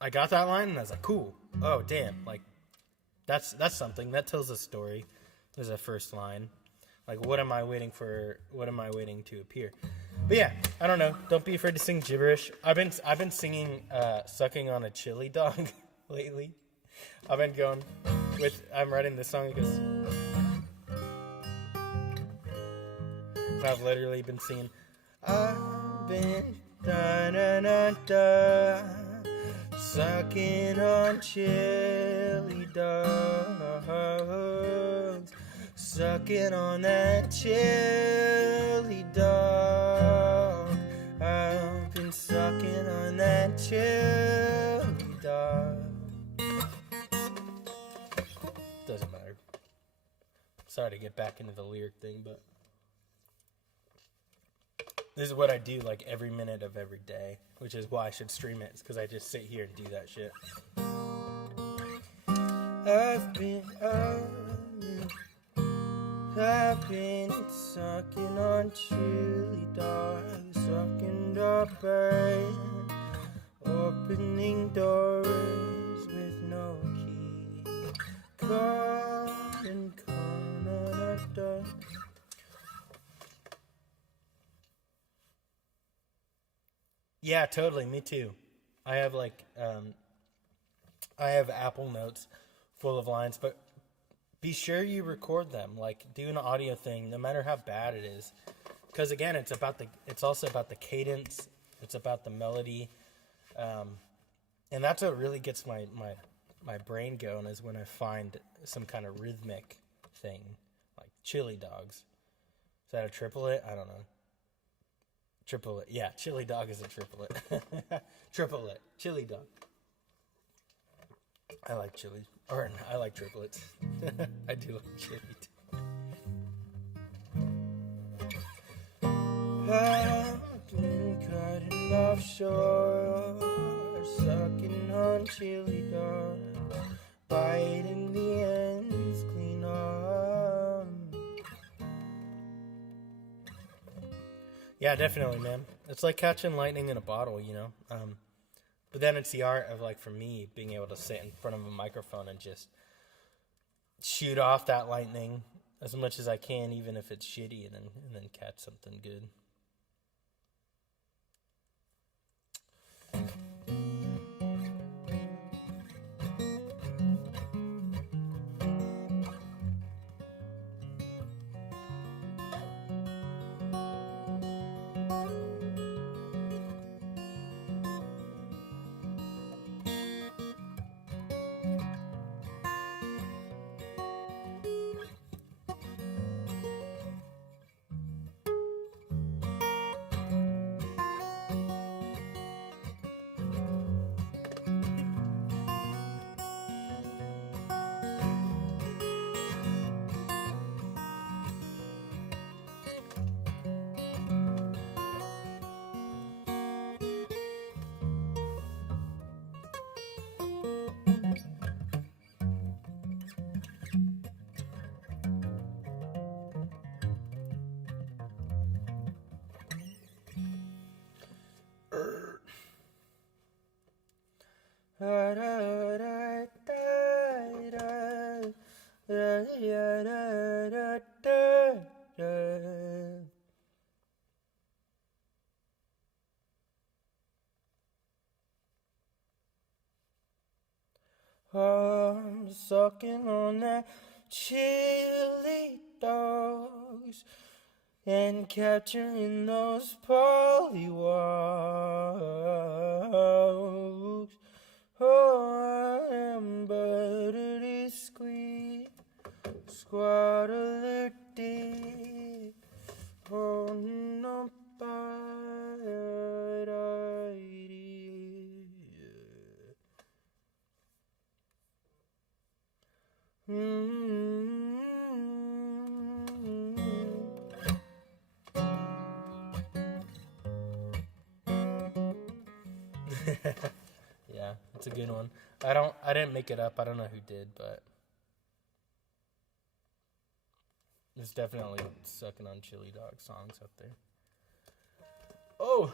I got that line and I was like, cool. Oh, damn. Like, that's something. That tells a story. There's a first line. Like, what am I waiting for? What am I waiting to appear? But yeah, I don't know. Don't be afraid to sing gibberish. I've been singing "Sucking on a Chili Dog" lately. I've been going with. I'm writing this song. It goes. I've literally been singing. I've been sucking on chili dogs. Sucking on that chili dog. I've been sucking on that chili dog. Doesn't matter. Sorry to get back into the lyric thing, but this is what I do like every minute of every day, which is why I should stream it, because I just sit here and do that shit. I've been sucking on chili dogs, sucking up air, opening doors with no key. Come and come on a door. Yeah, totally. Me too. I have I have Apple Notes full of lines, but be sure you record them. Like, do an audio thing, no matter how bad it is, because again, it's also about the cadence. It's about the melody, and that's what really gets my brain going. Is when I find some kind of rhythmic thing, like chili dogs. Is that a triplet? I don't know. Triplet. Yeah, chili dog is a triplet. Triplet. Chili dog. I like chili. Or, I like triplets. I do like chili too. I've been cutting offshore, sucking on chili dog, biting the ends clean off. Yeah, definitely, man. It's like catching lightning in a bottle, you know? But then it's the art of, like, for me, being able to sit in front of a microphone and just shoot off that lightning as much as I can, even if it's shitty, and then catch something good. I'm sucking on that chili dogs and capturing those pollywogs. Oh, I am buttery squeak, squaddle-dee. Oh, no, yeah, it's a good one. I didn't make it up. I don't know who did, but there's definitely sucking on chili dog songs up there. Oh.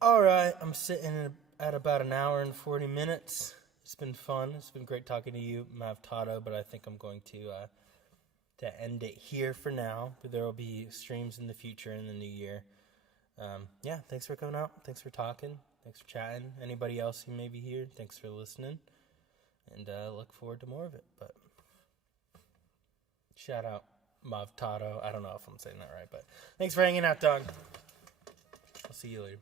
All right, I'm sitting at about an hour and 40 minutes. It's been fun. It's been great talking to you, Mav Tato, but I think I'm going to end it here for now. But there will be streams in the future in the new year. Yeah, thanks for coming out. Thanks for talking. Thanks for chatting. Anybody else who may be here, thanks for listening. And look forward to more of it. But shout out Mav Tato. I don't know if I'm saying that right, but thanks for hanging out, dog. I'll see you later.